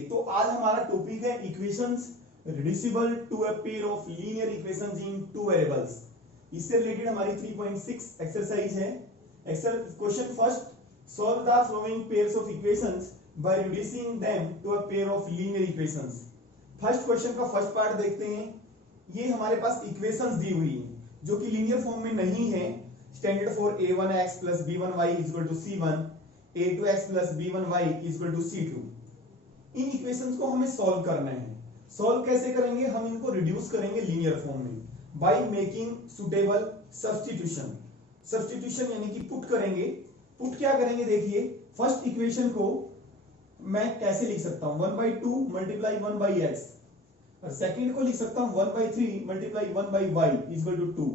तो आज हमारा टॉपिक है equations reducible to a pair of linear equations in two variables. इससे रिलेटेड हमारी 3.6 एक्सरसाइज है। Question first, solve the following pairs of equations by reducing them to a pair of linear equations. First question का first part देखते हैं। ये हमारे पास equations दी हुई है जो कि लीनियर फॉर्म में नहीं है। Standard for a1x plus b1y is equal to c1, a2x plus b1y is equal to c2। In equations को हमें सॉल्व करना है। सॉल्व कैसे करेंगे? हम इनको रिड्यूस करेंगे लीनियर फॉर्म में by making suitable substitution. Substitution यानी कि पुट करेंगे। पुट क्या करेंगे? देखिए, फर्स्ट इक्वेशन को मैं कैसे लिख सकता हूं, 1/2 मल्टीप्लाई 1/x, और सेकंड को लिख सकता हूं 1/3 multiply 1/y is equal to 2।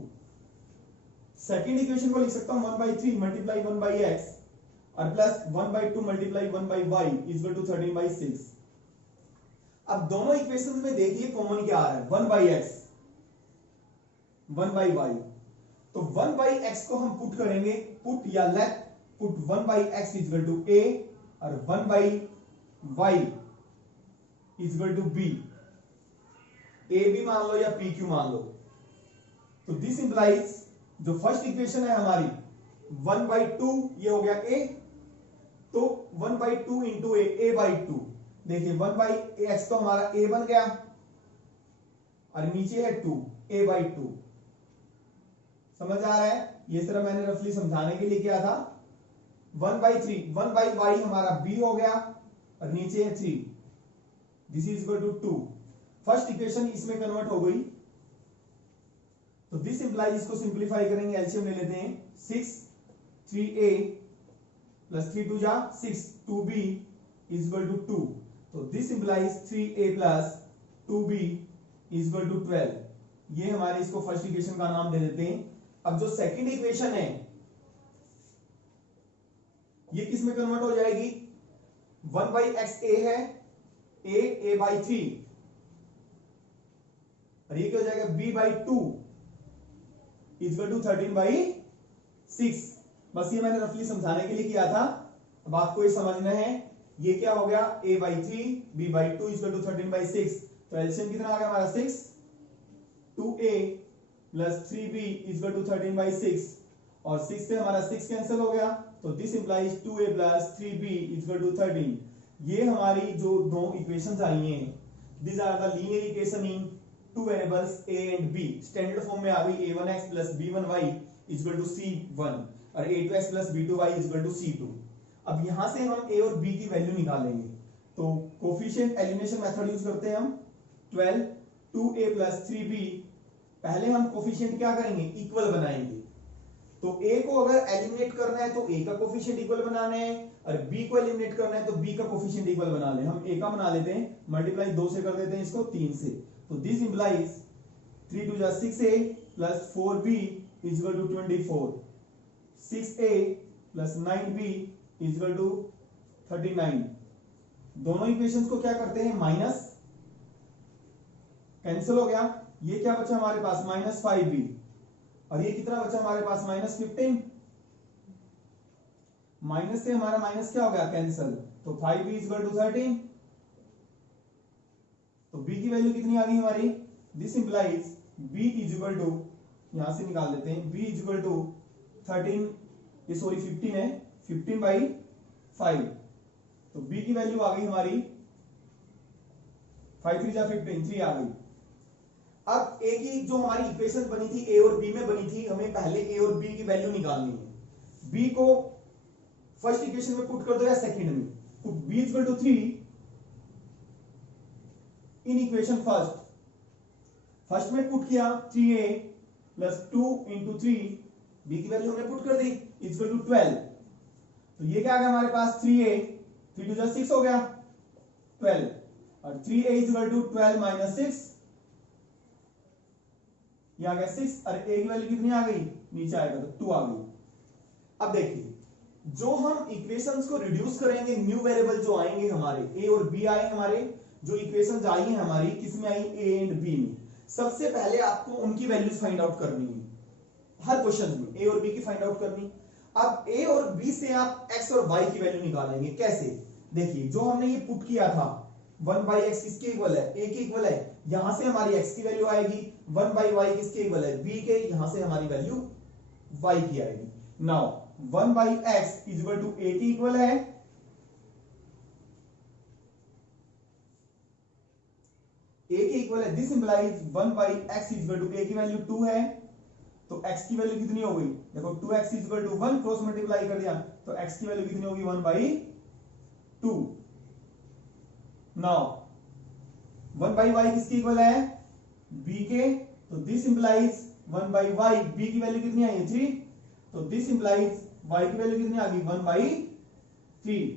Second equation को लिख सकता हूं 1/3 मल्टीप्लाई 1/x और plus 1/2 multiply 1/y is equal to 13/6। अब दोनों इक्वेशंस में देखिए कॉमन क्या आ रहा है, 1/x 1/y। तो 1/x को हम पुट करेंगे, पुट या let put 1/x is equal to a और 1/y is equal to b। a भी मान लो या p q मान लो। तो दिस इंप्लाइज जो फर्स्ट इक्वेशन है हमारी 1/2 ये हो गया a, तो 1/2 इंटू a/2। देखिए 1/x तो हमारा a बन गया और नीचे है 2 a/2। समझ आ रहा है? ये सिर्फ मैंने रफली समझाने के लिए किया था। 1/3 1/y हमारा b हो गया और नीचे है 3। This is equal to 2। First equation इसमें कन्वर्ट हो गई। तो दिस इंप्लाइज, इसको सिंप्लीफाई करेंगे, एलसीएम ले लेते हैं। 6 3a प्लस 3 2 जा 6, 2b इज इक्वल टू 2। तो this implies 3a plus 2b is equal to 12। ये हमारे इसको फर्स्ट इक्वेशन का नाम दे देते हैं। अब जो सेकंड इक्वेशन है ये किस में कन्वर्ट हो जाएगी? 1/x a है, a/3, और ये क्या हो जाएगा? b/2 is equal to 13/6। बस ये मैंने रफली समझाने के लिए किया था। अब आपको ये समझना है ये क्या हो गया, a/3 b/2 is equal to 13/6। तो एलसीएम कितना आ गया हमारा 6, 2a plus 3b is equal to 13/6, और 6 से हमारा 6 कैंसिल हो गया। तो this implies 2a plus 3b is equal to 13। ये हमारी जो दो इक्वेशंस आई हैं, this are the linear equation in two variables a and b। Standard form में आ गई a1x plus b1y is equal to c1 और a2x plus b2y is equal to c2। अब यहां से हम a और b की वैल्यू निकालेंगे। तो कोफिशिएंट एलिमिनेशन मेथड यूज करते हैं हम। 12 2a प्लस 3b, पहले हम कोफिशिएंट क्या करेंगे? इक्वल बनाएंगे। तो a को अगर एलिमिनेट करना है तो a का कोफिशिएंट इक्वल बनाना है, और b को एलिमिनेट करना है तो b का कोफिशिएंट इक्वल बना ले। हम a का बना लेते हैं, मल्टीप्लाई 2 से कर देते हैं इसको 3 से। तो दिस इंप्लाइज 3 2 जा 6a plus 4b is equal to 24। 6a plus 9b is equal to 39। दोनों इक्वेशंस को क्या करते हैं? माइनस, कैंसिल हो गया। ये क्या बचा हमारे पास? -5b, और ये कितना बचा हमारे पास? -15। माइनस से हमारा माइनस क्या हो गया? कैंसिल। तो 5b इज इक्वल टू 13। तो b की वैल्यू कितनी आ गई हमारी? This implies b is equal to, यहां से निकाल देते हैं, b इज इक्वल टू 13, ये सॉरी 15 है, 15/5। तो b की वैल्यू आ गई हमारी 5 3 जा 15, 3 आ गई। अब a की जो हमारी इक्वेशन बनी थी a और b में बनी थी, हमें पहले a और b की वैल्यू निकालनी है। b को फर्स्ट इक्वेशन में पुट कर दो या सेकंड में। तो b is equal to 3 in equation first में पुट किया 3a प्लस 2 इंटू 3, b की वैल्यू हमने पुट कर दी इज इक्वल टू 12। तो ये क्या आ गया हमारे पास? 3a 3 2 जा 6 हो गया 12, और 3a is equal to 12 minus 6, ये आ गया 6, और a की वैल्यू कितनी आ गई? नीचे आएगा तो 2 आ गई। अब देखिए, जो हम इक्वेशंस को रिड्यूस करेंगे, न्यू वेरिएबल जो आएंगे हमारे a और b आए, हमारे जो इक्वेशंस आई हैं हमारी, किसमें आई? a एंड b में। सबसे पहले आपको उनकी वैल्यूज फाइंड आउट करनी है। हर क्वेश्चन में a और b की फाइंड आउट करनी। अब a और b से आप x और y की वैल्यू निकालेंगे। कैसे? देखिए, जो हमने ये पुट किया था, वन बाई एक्स किसके इक्वल है, ए के इक्वल है, यहां से हमारी एक्स की वैल्यू आएगी, वन बाई वाई किसके इक्वल है, बी के, यहां से हमारी वैल्यू वाई की आएगी। Now one by x is equal to a के इक्वल है, ए के इक्वल है, this implies one by x is equal to a की वैल्यू 2 है, तो x की वैल्यू कितनी हो गई, देखो 2x is equal to 1, cross multiply कर दिया, तो x की वैल्यू कितनी होगी 1 बाई 2। नाउ 1 बाई y किसकी इक्वल है, b के, तो this implies 1 by y, b की वैल्यू कितनी आई है 3, तो दिस इंप्लाइज y की वैल्यू कितनी आ गई 1 बाई 3।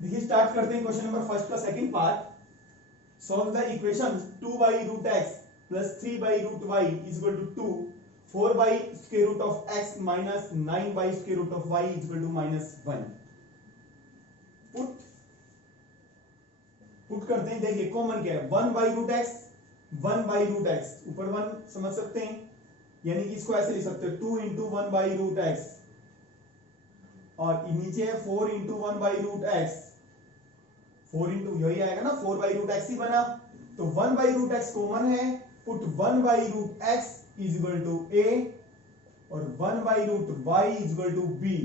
देखिए स्टार्ट करते हैं क्वेश्चन नंबर फर्स्ट का second part. Solve the equation 2 by root x plus 3 by root y is equal to 2, 4 by square root of x minus 9 by square root of y is equal to -1। Put करते हैं, देखिए common क्या है, 1 by root x, 1 by root x, ऊपर 1 समझ सकते हैं, यानी कि इसको ऐसे लिख सकते हो 2 इंटू 1 बाई रूट एक्स, और नीचे है 4 into 1 by root x, 4 into यही आएगा ना, 4 बाई रूट एक्स ही बना, तो 1 बाई रूट एक्स कॉमन है, put 1 by root x is equal to a और 1 by root y is equal to b.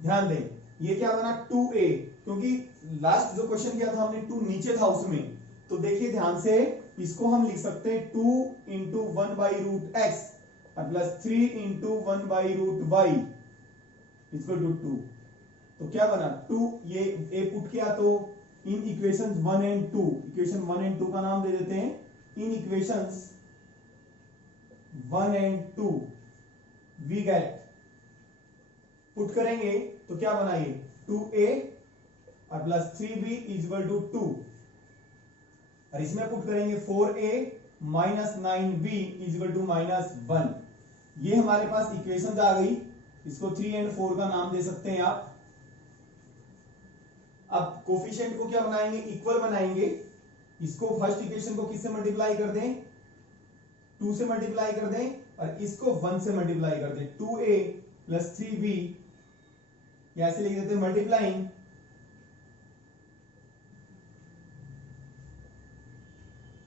ध्यान दें ये क्या बना 2a, क्योंकि लास्ट जो क्वेश्चन किया था हमने 2 नीचे था उसमें, तो देखिए ध्यान से इसको हम लिख सकते हैं 2 into 1 by root x plus 3 into 1 by root y equal to 2। तो क्या बना 2, ये a पुट किया, तो इन इक्वेशंस 1 एंड 2, इक्वेशन 1 एंड 2 का नाम दे देते हैं, in equations 1 and 2 we get, पुट करेंगे तो क्या बना ये 2a और plus 3b is equal to 2, और इसमें पुट करेंगे 4a minus 9b is equal to -1। ये हमारे पास इक्वेशन आ गई, इसको 3 एंड 4 का नाम दे सकते हैं आप। अब कोफिशिएंट को क्या बनाएंगे, इक्वल बनाएंगे, इसको फर्स्ट इक्वेशन को किससे मल्टीप्लाई कर दें, 2 से मल्टीप्लाई कर दें, और इसको 1 से मल्टीप्लाई कर दें, 2a प्लस 3b, या ऐसे लिख देते हैं मल्टीप्लाइंग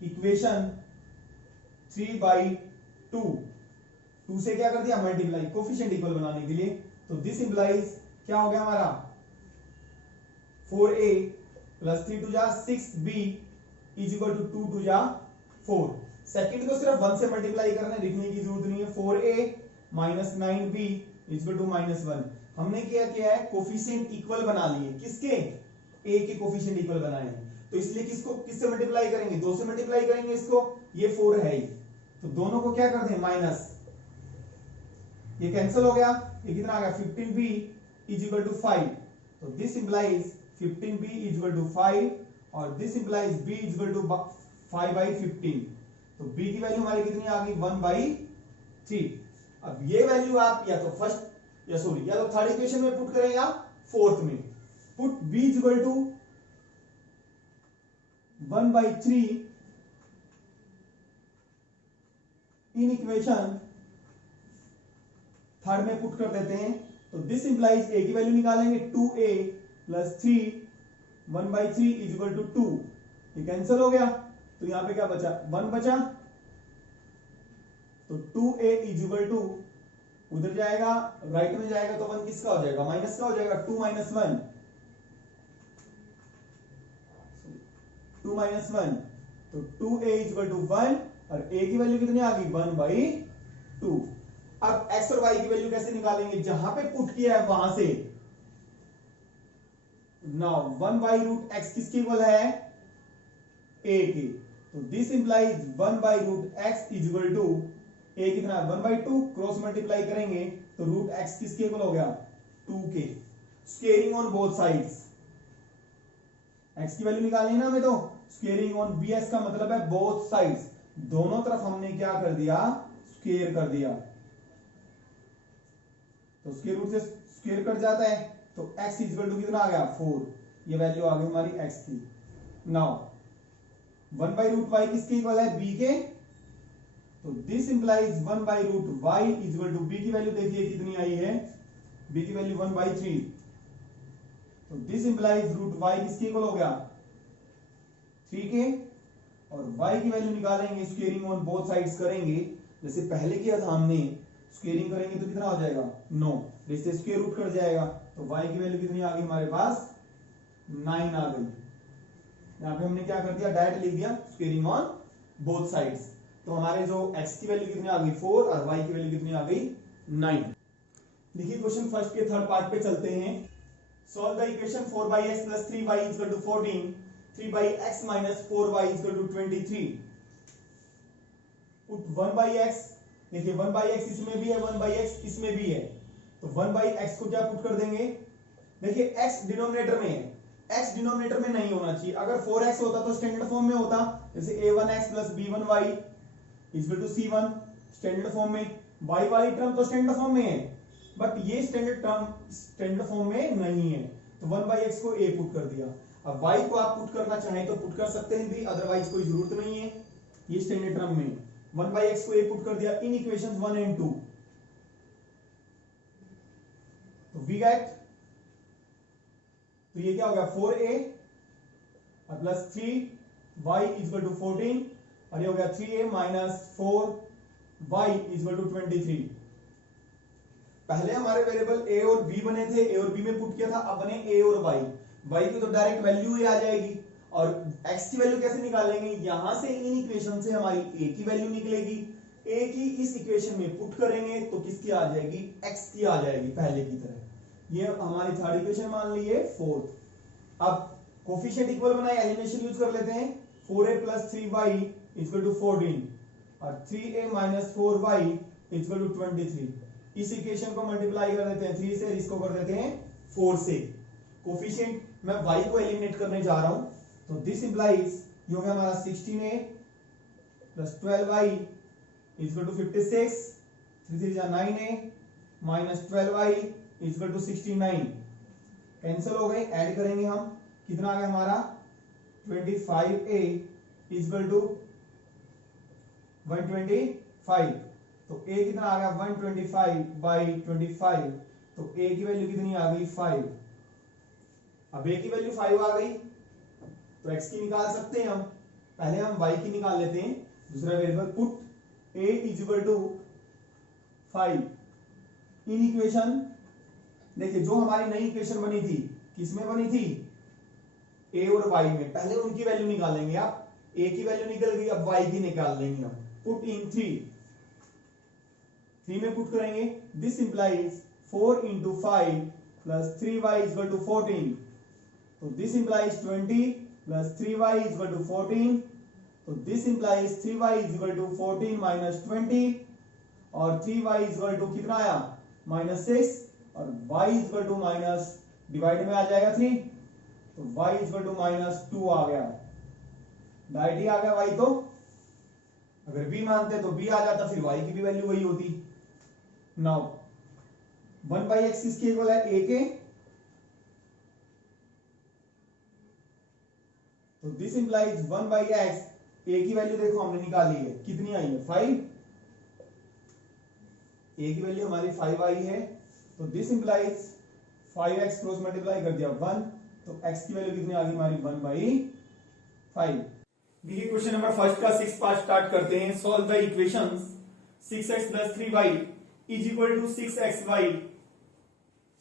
इक्वेशन 3 बाई 2, 2 से क्या कर दिया मल्टीप्लाई, कोफिशिएंट इक्वल बनाने के लिए, तो दिस इंप्लाइज क्या हो गया हमारा 4a प्लस 3 2 जा 6b इज इक्वल टू 2 2 जा 4। सेकंड को सिर्फ 1 से मल्टीप्लाई करना है, लिखने की जरूरत नहीं है, 4a minus 9b is equal to -1। हमने क्या किया है, कोफिशिएंट इक्वल बना लिए, किसके, a के कोफिशिएंट इक्वल बनाए हैं, तो इसलिए किसको किससे मल्टीप्लाई करेंगे, 2 से मल्टीप्लाई करेंगे इसको, ये 4 है ही, तो दोनों को क्या कर दें माइनस, ये कैंसिल हो गया, ये कितना आ गया 15b इज इक्वल टू 5, तो this implies 15b is equal to 5 और this implies b is equal to 5 by 15, तो b की वैल्यू हमारी कितनी आ गई 1 बाई 3। अब ये वैल्यू आप या तो फर्स्ट या सॉरी या तो थर्ड इक्वेशन में पुट करें या फोर्थ में, put b is equal to 1 by 3 in equation third में पुट कर देते हैं, तो दिस इंप्लाइज a की वैल्यू निकालेंगे 2a plus 3 1 by 3 is equal to 2, ये कैंसिल हो गया, तो यहां पे क्या बचा 1 बचा, तो 2a इज इक्वल टू उधर जाएगा राइट में जाएगा तो 1 किसका हो जाएगा माइनस का हो जाएगा, 2 माइनस 1 2 माइनस 1, तो 2a इज इक्वल टू 1 और a की वैल्यू कितनी आ गई 1 बाई 2। अब x और y की वैल्यू कैसे निकालेंगे, जहां पे पुट किया है वहां से, नाउ 1 बाई रूट x किसके इक्वल है a के, तो this implies 1 by root x is equal to a कितना 1 बाई 2, क्रॉस मल्टीप्लाई करेंगे तो रूट x किसके इक्वल हो गया 2 के, squaring on both sides, x की वैल्यू निकालनी है ना हमें, तो स्क्वेयरिंग ऑन bs का मतलब है बोथ साइड्स, दोनों तरफ हमने क्या कर दिया स्क्वेयर कर दिया, तो स्क्वायर रूट से स्क्वायर कट जाता है, तो x इज इक्वल टू कितना आ गया 4, ये वैल्यू आ गई हमारी x की। नाउ 1 बाई रूट y किसके इक्वल है b के, तो this implies 1 by root y is equal to b की वैल्यू देखिए कितनी आई है, b की वैल्यू 1 बाई 3, तो दिस इंप्लाइज रूट y किसके इक्वल हो गया 3k और y की वैल्यू निकालेंगे, स्क्वेयरिंग ऑन बोथ साइड्स करेंगे जैसे पहले किया था हमने। स्क्वेयरिंग करेंगे तो कितना हो जाएगा 9, इससे स्क्वायर रूट कट जाएगा तो y की वैल्यू कितनी आ गई हमारे पास 9 आ गई। यहाँ पे हमने क्या कर दिया, डायरेक्ट लिख दिया स्क्वेयरिंग ऑन बोथ साइड्स। तो हमारे जो x की वैल्यू कितनी आ गई 4 और y की वैल्यू कितनी आ गई 9। देखिए क्वेश्चन फर्स्ट के थर्ड पार्ट पे चलते हैं। Solve the equation 4x + 3y = 14, 3x - 4y = 23। Put 1/x, देखिए 1/x इसमें भी है 1/x इसमें भी है, तो 1/x को क्या पुट कर देंगे। देखिए x डिनोमिनेटर में है, x डिनोमिनेटर में नहीं होना चाहिए। अगर 4x होता तो स्टैंडर्ड फॉर्म में होता, जैसे a1x + b1y = c1 standard form में। y वाली टर्म तो स्टैंडर्ड फॉर्म में है, बट ये स्टैंडर्ड टर्म स्टैंडर्ड फॉर्म में नहीं है, तो 1/x को a पुट कर दिया। अब y को आप पुट करना चाहें तो पुट कर सकते हैं भी, अदरवाइज कोई जरूरत नहीं है, ये स्टैंडर्ड टर्म में 1/x को a पुट कर दिया इन इक्वेशंस 1 एंड 2। तो वी गेट, तो ये क्या हो गया 4a प्लस 3y = 14 और ये हो गया 3a - 4y = 23। पहले हमारे वेरिएबल a और b बने थे, a और b में पुट किया था, अब बने a और y की तो डायरेक्ट वैल्यू ही आ जाएगी। और x की वैल्यू कैसे निकालेंगे, यहां से इन इक्वेशन से हमारी a की वैल्यू निकलेगी, a की इस इक्वेशन में पुट करेंगे तो किसकी आ जाएगी x की आ जाएगी पहले की तरह। ये हमारी थर्ड इक्वेशन मान ली है फोर्थ। अब कोफिशिएंट इक्वल बनाए, एलिमिनेशन यूज कर लेते हैं। 4a + 3y = 14 और 3a - 4y = 23। इस इक्वेशन को मल्टीप्लाई कर देते हैं 3 से, इसको कर देते हैं 4 से। कोफिशिएंट मैं y को एलिमिनेट करने जा रहा हूं, तो दिस इंप्लाइज ये हो गया हमारा 16a + 12y = 56, 3 3 जा 9a - 12y = 69। कैंसिल हो गए, ऐड करेंगे हम, कितना आ गया हमारा 25a = 125। तो a कितना आ गया 125/25, तो a की वैल्यू कितनी आ गई 5। अब a की वैल्यू 5 आ गई तो x की निकाल सकते हैं हम, पहले हम y की निकाल लेते हैं। दूसरा variable put a = 5 in equation. देखिए जो हमारी नई इक्वेशन बनी थी किसमें बनी थी, a और y में, पहले उनकी वैल्यू निकालेंगे आप। a की वैल्यू निकल गई, अब y की निकाल लेंगे हम। पुट इन 3 में पुट करेंगे, दिस इंप्लाइज 4 × 5 + 3y = 14, तो दिस इंप्लाइज 20 + 3y = 14, तो दिस इंप्लाइज 3y = 14 - 20 और 3y = कितना आया -6 और y = डिवाइड में आ जाएगा 3, तो y = -2 आ गया, डायरेक्ट ही आ गया y। तो अगर b मानते तो b आ जाता, फिर y की भी वैल्यू वही होती। नाउ 1/x किसके इक्वल है a के, तो दिस इंप्लाइज 1/x, a की वैल्यू देखो हमने निकाली है, कितनी आई है 5, a की वैल्यू हमारी 5 आई है, तो this implies 5x cross multiply कर दिया 1, तो x की वैल्यू कितनी आ गई हमारी 1/5। देखिए क्वेश्चन नंबर फर्स्ट का 6 पार्ट स्टार्ट करते हैं। Solve the equations 6x + 3y = 6xy।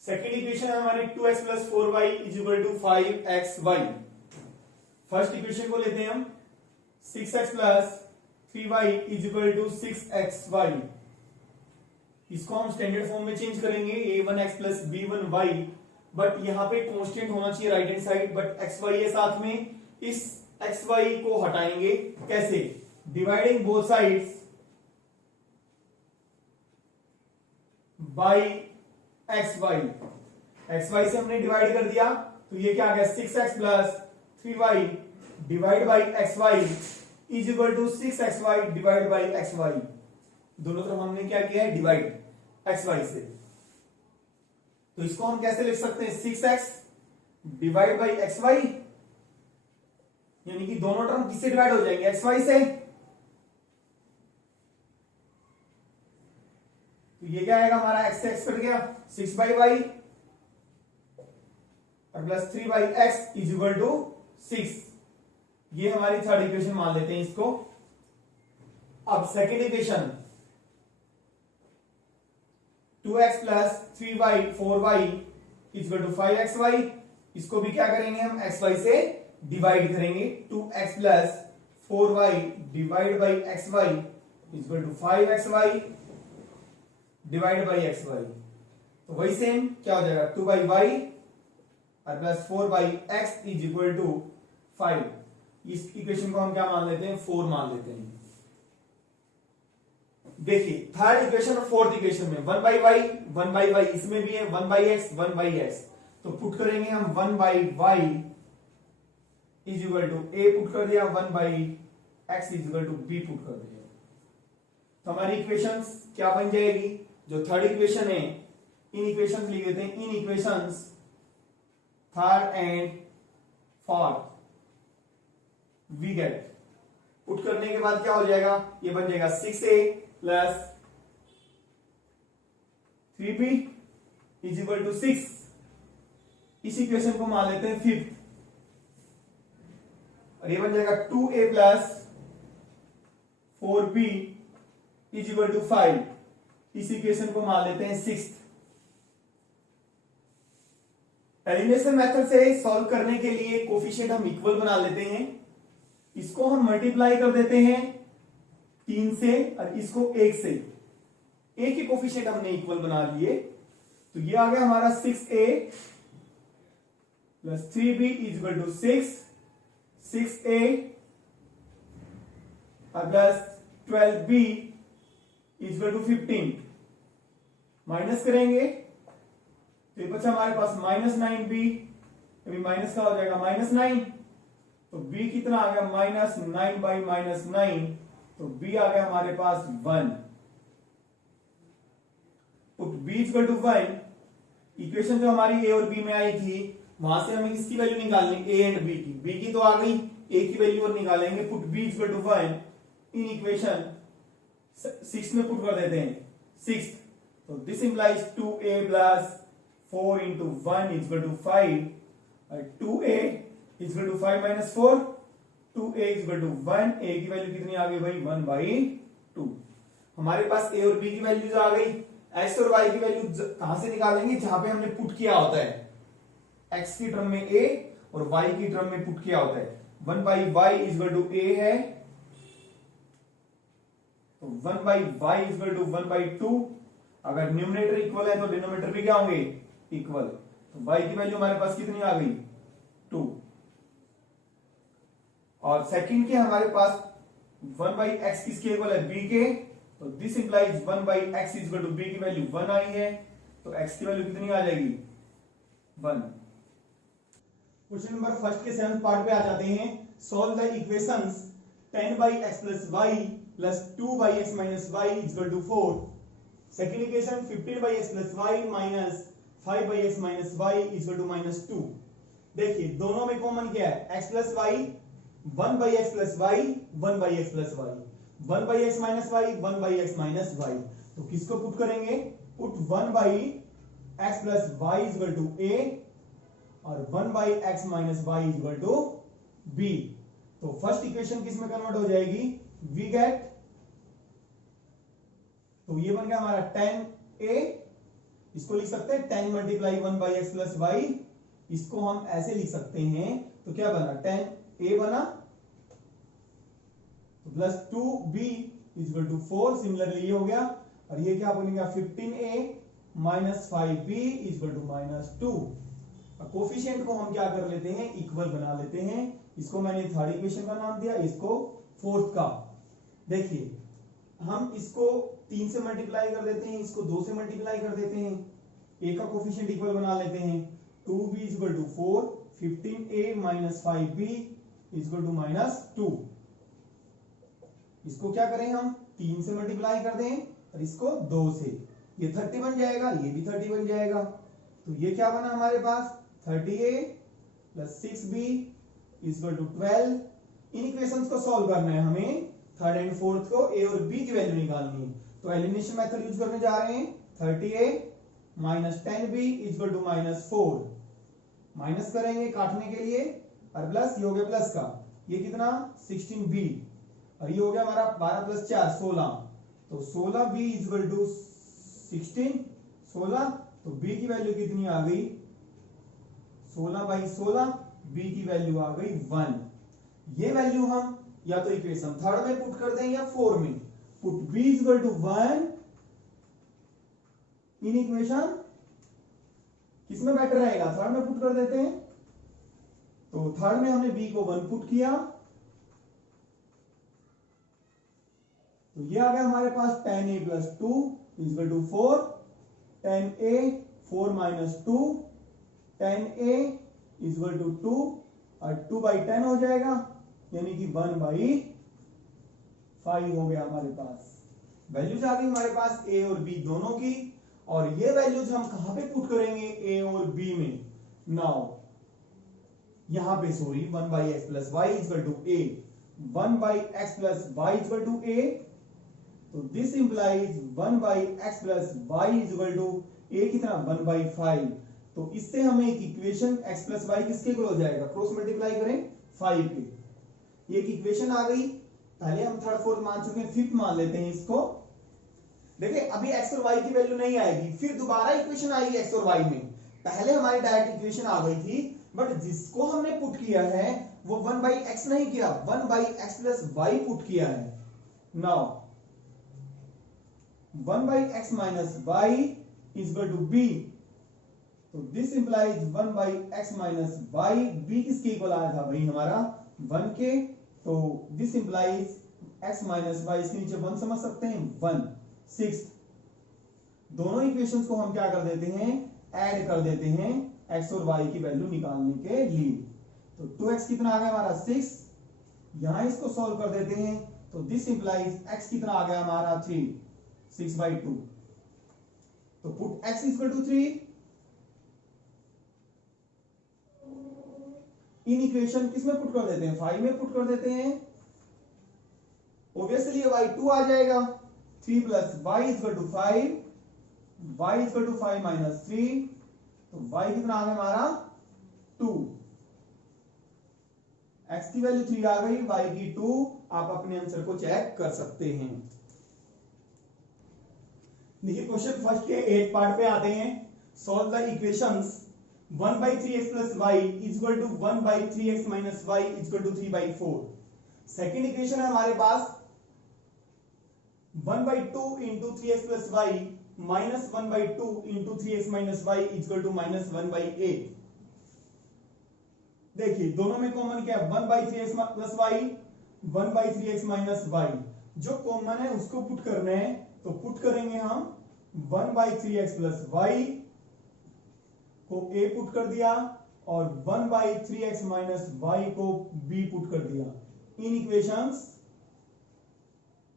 Second equation है हमारी 2x + 4y = 5xy। First equation को लेते हैं हम, 6x + 3y = 6xy। इसको हम स्टैंडर्ड फॉर्म में चेंज करेंगे, a1x + b1y, बट यहां पे कांस्टेंट होना चाहिए right hand side, but xy है साथ में। इस xy को हटाएंगे कैसे, dividing both sides by xy। xy से हमने डिवाइड कर दिया, तो ये क्या आ गया 6x + 3y divide by xy = 6xy divide by xy। दोनों तरफ हमने क्या किया है डिवाइड xy से, तो इसको हम कैसे लिख सकते हैं 6x डिवाइड बाय xy, यानी कि दोनों टर्म किससे डिवाइड हो जाएंगे xy से। तो ये क्या आएगा हमारा x से x कट गया 6/y और +3/x = 6 ये हमारी थर्ड इक्वेशन मान लेते हैं इसको। अब second equation 2x plus 3y 4y equal to 5xy, इसको भी क्या करेंगे हम xy से डिवाइड करेंगे। 2x plus 4y divide by xy equal to 5xy divide by xy। तो वही सेम क्या हो जाएगा 2y और plus 4x is equal to 5। इस इक्वेशन को हम क्या मान लेते हैं 4 मान लेते हैं। देखिए थर्ड इक्वेशन और फोर्थ इक्वेशन में 1/y इसमें भी है 1/x तो पुट करेंगे हम 1/y is equal to a put कर दिया, 1/x is equal to b put कर दिया। तो हमारी इक्वेशंस क्या बन जाएगी, जो थर्ड इक्वेशन है इन इक्वेशंस लिख देते हैं। In equations third and fourth we gate, put करने के बाद क्या हो जाएगा, ये बन जाएगा 6a plus 3b is equal to 6। इस इक्वेशन को मान लेते हैं फिफ्थ, और ये बन जाएगा 2a plus 4b is equal to 5। इस इक्वेशन को मान लेते हैं सिक्स्थ। एलिमिनेशन मेथड से सॉल्व करने के लिए कोफिशिएंट हम इक्वल बना लेते हैं। इसको हम मल्टीप्लाई कर देते हैं 3 से और इसको 1 से, एक ही कोफिशिएंट हमने इक्वल बना लिए। तो ये आ गया हमारा 6a plus 3b is equal to 6a plus 12b is equal to 15। Minus करेंगे तो ये बचा हमारे पास -9b, अभी माइनस का हो जाएगा -9, तो b कितना आ गया -9 बाई -9, तो b आ गया हमारे पास 1। Put b equal to 1। Equation जो हमारी a और b में आई थी वहां से हमें किसकी वैल्यू निकालनी, a एंड b की तो आ गई, a की वैल्यू और निकालेंगे। Put b equal to 1 in equation 6 में पुट कर देते हैं 6, तो this implies 2a plus 4 into 1 equal to 5, और 2a equal to 5 minus 4, 2a equal to 1, a की वैल्यू कितनी आ गई भाई 1/2। हमारे पास a और b की वैल्यूज आ गई। x और y की वैल्यू कहां से निकालेंगे, जहां पे हमने पुट किया होता है, x की टर्म में a और y की टर्म में पुट किया होता है। 1/y इक्वल टू a है, तो 1/y इक्वल टू 1/2। अगर न्यूमरेटर इक्वल है तो डिनोमिनेटर भी क्या होंगे इक्वल, तो y की वैल्यू हमारे पास कितनी आ गई 2। और सेकंड के हमारे पास 1/x किसके इक्वल है b के, तो this implies 1/x equal to b की वैल्यू 1 आई है, तो x की वैल्यू कितनी आ जाएगी 1। क्वेश्चन नंबर फर्स्ट के 7th पार्ट पे आ जाते हैं। Solve the equations 10/x plus y plus 2/x minus y equal to 4। Second equation 15/x plus y minus 5/x minus y equal to -2। देखिए दोनों में कॉमन क्या है, x plus y, 1/x plus y, 1/x plus y, 1/x minus y, 1/x minus y। तो किसको put करेंगे, put 1/x plus y equal to a और 1/x minus y equal to b। तो फर्स्ट इक्वेशन किस में convert हो जाएगी, we get, तो ये बन गया हमारा 10a, इसको लिख सकते हैं 10 मल्टीप्लाई 1/x प्लस y, इसको हम ऐसे लिख सकते हैं। तो क्या बना 10a बना, तो plus 2b equal to 4, similarly ये हो गया, और ये क्या बनेगा 15a minus 5b equal to -2। Coefficient को हम क्या कर लेते हैं इक्वल बना लेते हैं। इसको मैंने थर्ड इक्वेशन का नाम दिया, इसको फोर्थ का। देखिए हम इसको 3 से मल्टीप्लाई कर देते हैं, इसको 2 से मल्टीप्लाई कर देते हैं, a का कोफिशिएंट इक्वल बना लेते हैं। 2b equal to 4, 15a minus 5b equal to -2। इसको क्या करें हम 3 से मल्टीप्लाई कर दें और इसको 2 से, ये 30 बन जाएगा, ये भी 30 बन जाएगा। तो ये क्या बना हमारे पास 30a plus 6b equal to 12। इन इक्वेशंस को सॉल्व करना है हमें, थर्ड एंड फोर्थ को a और b की वैल्यू निकालनी है। तो एलिमिनेशन मेथड यूज करने जा रहे हैं। 30a minus 10b equal to -4, minus करेंगे काटने के लिए, और प्लस ये हो गया प्लस का, ये कितना 16b, और ये हो गया हमारा 12 + 4 16, तो 16b इक्वल टू 16 तो b की वैल्यू कितनी आ गई 16/16, b की वैल्यू आ गई 1। ये वैल्यू हम या तो इक्वेशन 3 में पुट कर दें या 4 में। Put b equal to 1 in equation, किसमें बेटर रहेगा 3 में पुट कर देते हैं, तो 3 में हमने b को 1 पुट किया, तो ये आ गया हमारे पास 10a + 2 equal to 4, 10a 4 - 2, 10a equal to 2, और 2/10 हो जाएगा, यानी कि 1/5 हो गया हमारे पास। वैल्यूज आ गई हमारे पास a और b दोनों की, और ये वैल्यूज हम कहां पे पुट करेंगे a और b में। नाउ यहां पे sorry 1/x + y equal to a, 1/x + y equal to a, तो this implies 1/x + y equal to a कितना 1/5। तो इससे हमें एक इक्वेशन x + y किसके इक्वल हो जाएगा, क्रॉस मल्टीप्लाई करें 5 के, ये एक इक्वेशन आ गई। पहले हम थर्ड फोर्थ मान चुके हैं, फिफ्थ मान लेते हैं इसको। देखिए अभी x और y की वैल्यू नहीं आएगी, फिर दोबारा इक्वेशन आएगी x और y में। पहले हमारी डायरेक्ट इक्वेशन आ गई थी, बट जिसको हमने पुट किया है वो 1/x नहीं किया, 1/x + y पुट किया है। Now 1/x - y equal to b, तो this implies 1/x - y, b किसके इक्वल आया था भाई हमारा 1 के, तो दिस इंप्लाइज x - y, इसके नीचे 1 समझ सकते हैं 1 6। दोनों इक्वेशंस को हम क्या कर देते हैं, ऐड कर देते हैं x और y की वैल्यू निकालने के लिए। तो 2x कितना आ गया हमारा 6, यहां इसको सॉल्व कर देते हैं, तो दिस इंप्लाइज x कितना आ गया हमारा 3, 6/2। तो put x equal to 3 in equation, किसमें पुट कर देते हैं 5 में पुट कर देते हैं, ऑब्वियसली ये y2 आ जाएगा, 3 + y equal to 5, y equal to 5 - 3, तो y कितना आ गया हमारा 2, x की वैल्यू 3 आ गई, y की 2। आप अपने आंसर को चेक कर सकते हैं। देखिए क्वेश्चन फर्स्ट के 8 पार्ट पे आते हैं। Solve the equations 1/3x + y equal to 1/3x - y equal to 3/4। Second equation है हमारे पास 1/2 × 3x + y - 1/2 × 3x - y equal to -1/8। देखिए दोनों में कॉमन क्या है, 1/3x + y, 1/3x - y। जो कॉमन है उसको पुट करना है, तो पुट करेंगे हम 1/3x + y को a पुट कर दिया, और 1/3x - y को b पुट कर दिया इन इक्वेशंस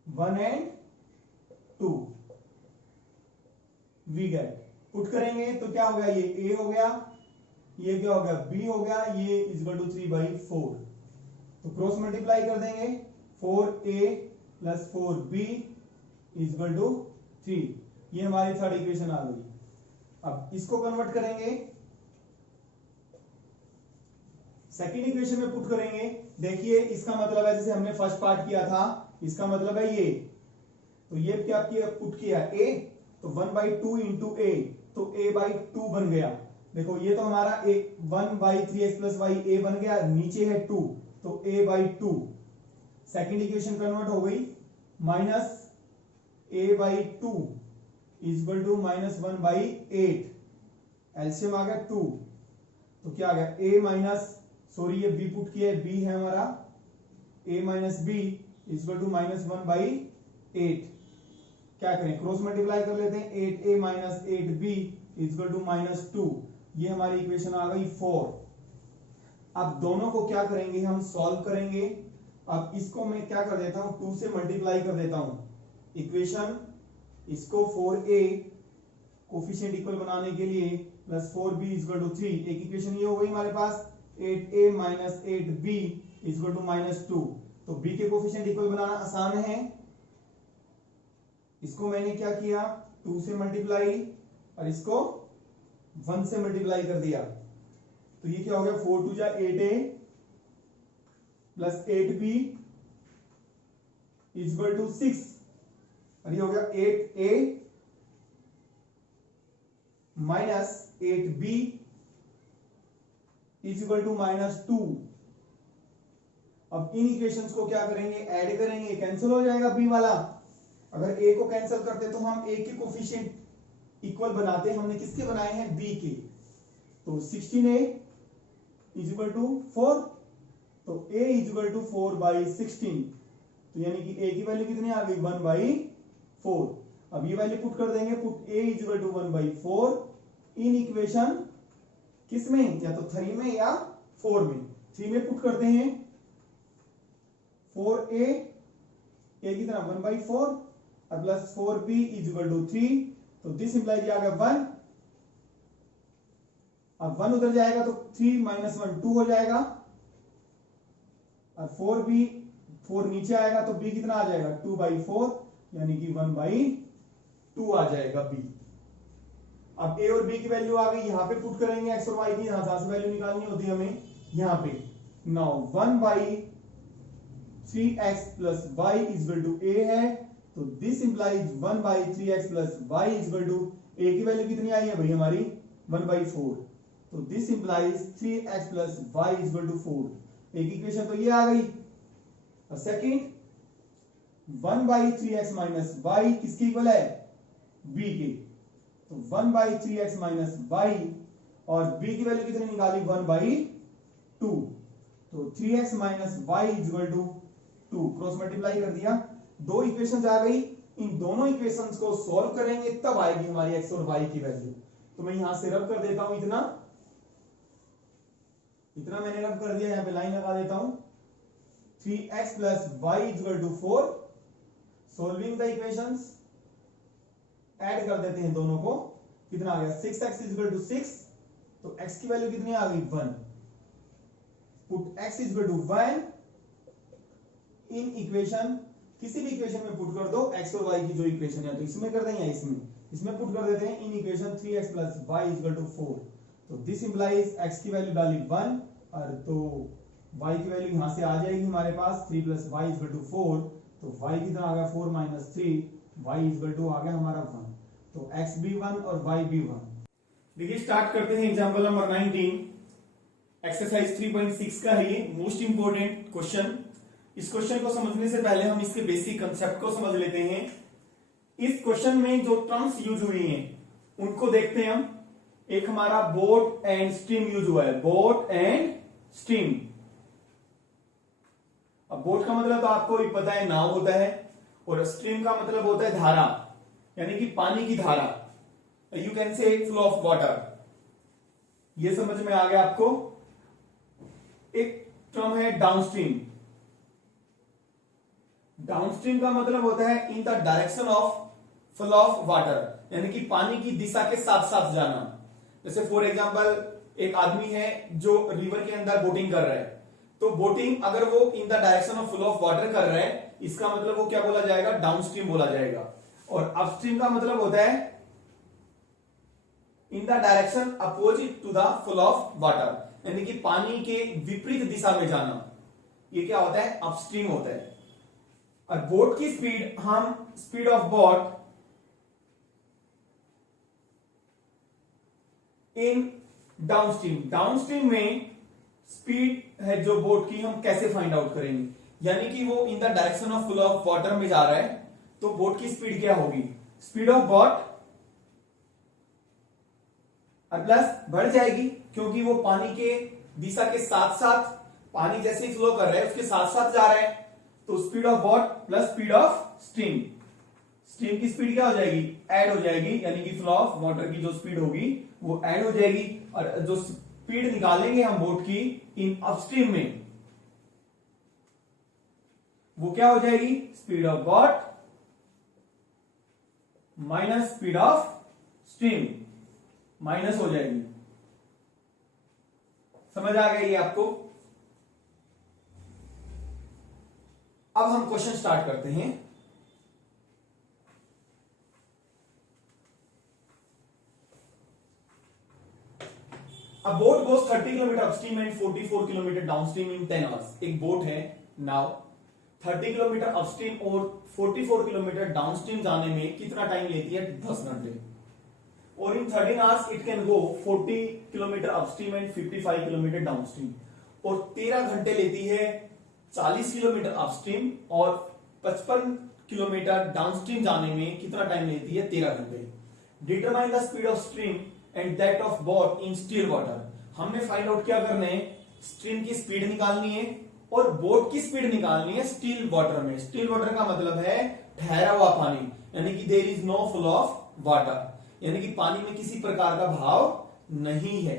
1 और 2। वी गेट, पुट करेंगे तो क्या हो गया, ये a हो गया, ये क्या हो गया b हो गया, ये इक्वल टू 3/4। तो क्रॉस मल्टीप्लाई कर देंगे, 4a + 4b इक्वल टू 3। ये हमारी थर्ड इक्वेशन आ गई। अब इसको कन्वर्ट करेंगे, सेकेंड इक्वेशन में पुट करेंगे। देखिए इसका मतलब है जैसे हमने फर्स्ट पार्ट किया था, इसका मतलब है ये, तो ये क्या किया, पुट किया a, तो 1/2 × a, तो a/2 बन गया। देखो ये तो हमारा 1/3x + y a बन गया, नीचे है 2, तो a/2। सेकेंड इक्वेशन कन्वर्ट हो गई, -a/2 इक्वल टू -1/8, एलसीएम आ गया 2, तो क्या आ गया a माइनस, सॉरी ये b पुट किया है, b है हमारा, a - b इक्वल टू -1/8। क्या करें, क्रॉस मल्टीप्लाई कर लेते हैं, 8a - 8b इक्वल टू -2। ये हमारी इक्वेशन आ गई 4। अब दोनों को क्या करेंगे, हम सॉल्व करेंगे। अब इसको मैं क्या कर देता हूं, 2 से मल्टीप्लाई कर देता हूं इक्वेशन, इसको 4a कोफिशिएंट इक्वल बनाने के लिए प्लस 4b इक्वल टू 3। एक इक्वेशन ये हो गई हमारे पास, 8a - 8b इक्वल टू -2। तो b के कोफिशिएंट इक्वल बनाना आसान है। इसको मैंने क्या किया, 2 से मल्टीप्लाई, और इसको 1 से मल्टीप्लाई कर दिया, तो ये क्या हो गया, 4 × 2 = 8a plus 8b is equal to 6, और ये हो गया 8a minus 8b is equal to -2। अब इन इक्वेशंस को क्या करेंगे, ऐड करेंगे, कैंसिल हो जाएगा b वाला। अगर a को कैंसिल करते तो हम a के कोफिशिएंट इक्वल बनाते, हमने किसके बनाए हैं, b के। तो 16a इज इक्वल टू 4, तो a इज इक्वल टू 4/16, तो यानी कि a की वैल्यू कितनी आ गई, 1/4। अब ये वैल्यू पुट कर देंगे, put a is equal to 1/4 in equation किस में, या तो 3 में या 4 में। 3 में पुट करते हैं 4a, a कितना 1/4 और plus 4b is equal to 3, तो दिस इंप्लाइज आ गया 1। अब 1 उधर जाएगा तो 3 - 1 2 हो जाएगा, और 4 नीचे आएगा तो b कितना आ जाएगा 2/4, यानी कि 1/2 आ जाएगा b। अब a और b की वैल्यू आ गई, यहां पे पुट करेंगे x और y की, यहां से वैल्यू निकालनी होती है हमें यहां पे। Now 1/3x plus y is equal to a है, तो this implies 1/3x plus y is equal to a की वैल्यू कितनी आई है भाई हमारी 1/4, तो this implies 3x plus y is equal to 4। एक इक्वेशन तो ये आ गई। और सेकंड 1/3x माइनस y किसके इक्वल है, b के, तो 1/3x माइनस y और b की वैल्यू कितनी निकाली 1/2, तो 3x minus y is equal to 2, cross multiply कर दिया, दो इक्वेशंस आ गई। इन दोनों इक्वेशंस को सॉल्व करेंगे तब आएगी हमारी x और y की वैल्यू। तो मैं यहां से रब कर देता हूं, इतना मैंने रब कर दिया, यहां पे लाइन लगा देता हूं। 3x plus y is equal to 4, solving the equations, add कर देते हैं दोनों को, कितना आ गया 6x इज इक्वल टू 6, तो x की वैल्यू कितनी आ गई 1, put x is equal to 1 in equation, किसी भी इक्वेशन में पुट कर दो x और y की जो इक्वेशन है, तो इसमें कर दें या इसमें पुट कर देते हैं in equation 3x plus y is equal to 4, तो दिस इंप्लाइज x की वैल्यू डाली 1 और तो y की वैल्यू यहां से आ जाएगी हमारे पास 3 plus y is equal to 4, तो y कितना आ गया 4 minus 3, y is equal to आ गया हमारा 1, तो x भी 1 और y भी 1। देखिए स्टार्ट करते हैं एग्जांपल नंबर 19, एक्सरसाइज 3.6 का है ये, मोस्ट इंपोर्टेंट क्वेश्चन। इस क्वेश्चन को समझने से पहले हम इसके बेसिक कंसेप्ट को समझ लेते हैं। इस क्वेश्चन में जो टर्म्स यूज हुई हैं उनको देखते हैं हम। एक हमारा बोट एंड स्ट्रीम यूज हुआ है, बोट एंड स्ट्रीम। अब बोट का मतलब तो आपको भी पता है, नाव होता है, और स्ट्रीम का मतलब होता है धारा, यानी कि पानी की धारा, you can say flow of water. ये समझ में आ गया आपको। एक टर्म है डाउनस्ट्रीम। डाउनस्ट्रीम का मतलब होता है in the direction of flow of water, यानी कि पानी की दिशा के साथ साथ जाना। जैसे फॉर एग्जांपल एक आदमी है जो रिवर के अंदर बोटिंग कर रहा है, तो बोटिंग अगर वो इन the direction of flow of water कर रहा है, इसका मतलब वो क्या बोला जाएगा, डाउनस्ट्रीम बोला जाएगा। और अपस्ट्रीम का मतलब होता है in the direction opposite to the flow of water, यानी कि पानी के विपरीत दिशा में जाना, ये क्या होता है, अपस्ट्रीम होता है। और बोट की स्पीड, हम speed of boat in downstream, downstream में स्पीड है जो बोट की, हम कैसे फाइंड आउट करेंगे, यानी कि वो इन the direction of flow of water में जा रहा है, तो बोट की स्पीड क्या होगी, स्पीड ऑफ बोट और प्लस बढ़ जाएगी, क्योंकि वो पानी के दिशा के साथ साथ, पानी जैसे ही फ्लो कर रहा है उसके साथ साथ जा रहा है, तो speed of boat plus speed of stream, stream की स्पीड क्या हो जाएगी, ऐड हो जाएगी, यानी कि फ्लो ऑफ वाटर की जो स्पीड होगी वो ऐड हो जाएगी। और जो स्पीड निकालेंगे हम बोट की इन अपस्ट्रीम में, वो क्या हो जाएगी, speed of boat minus speed of stream, minus हो जाएगी। समझ आ गया ये आपको। अब हम क्वेश्चन स्टार्ट करते हैं। A boat goes 30 kilometre upstream and 44 kilometre downstream in 10 hours. एक बोट है नाउ 30 किलोमीटर अपस्ट्रीम और 44 किलोमीटर डाउनस्ट्रीम जाने में कितना टाइम लेती है? 10 घंटे। और इन 13 hours it can go 40 kilometre upstream and 55 kilometre downstream. और 13 घंटे लेती है 40 किलोमीटर अपस्ट्रीम और 55 किलोमीटर डाउनस्ट्रीम जाने में कितना टाइम लेती है? 13 घंटे। Determine the speed of stream and that of boat in still water. हमने फाइंड आउट क्या करना है? स्ट्रीम की स्पीड निकालनी है और बोट की स्पीड निकालनी है स्टिल वाटर में। स्टिल वाटर का मतलब है ठहरा हुआ पानी, यानी कि there is no flow of water, यानी कि पानी में किसी प्रकार का भाव नहीं है,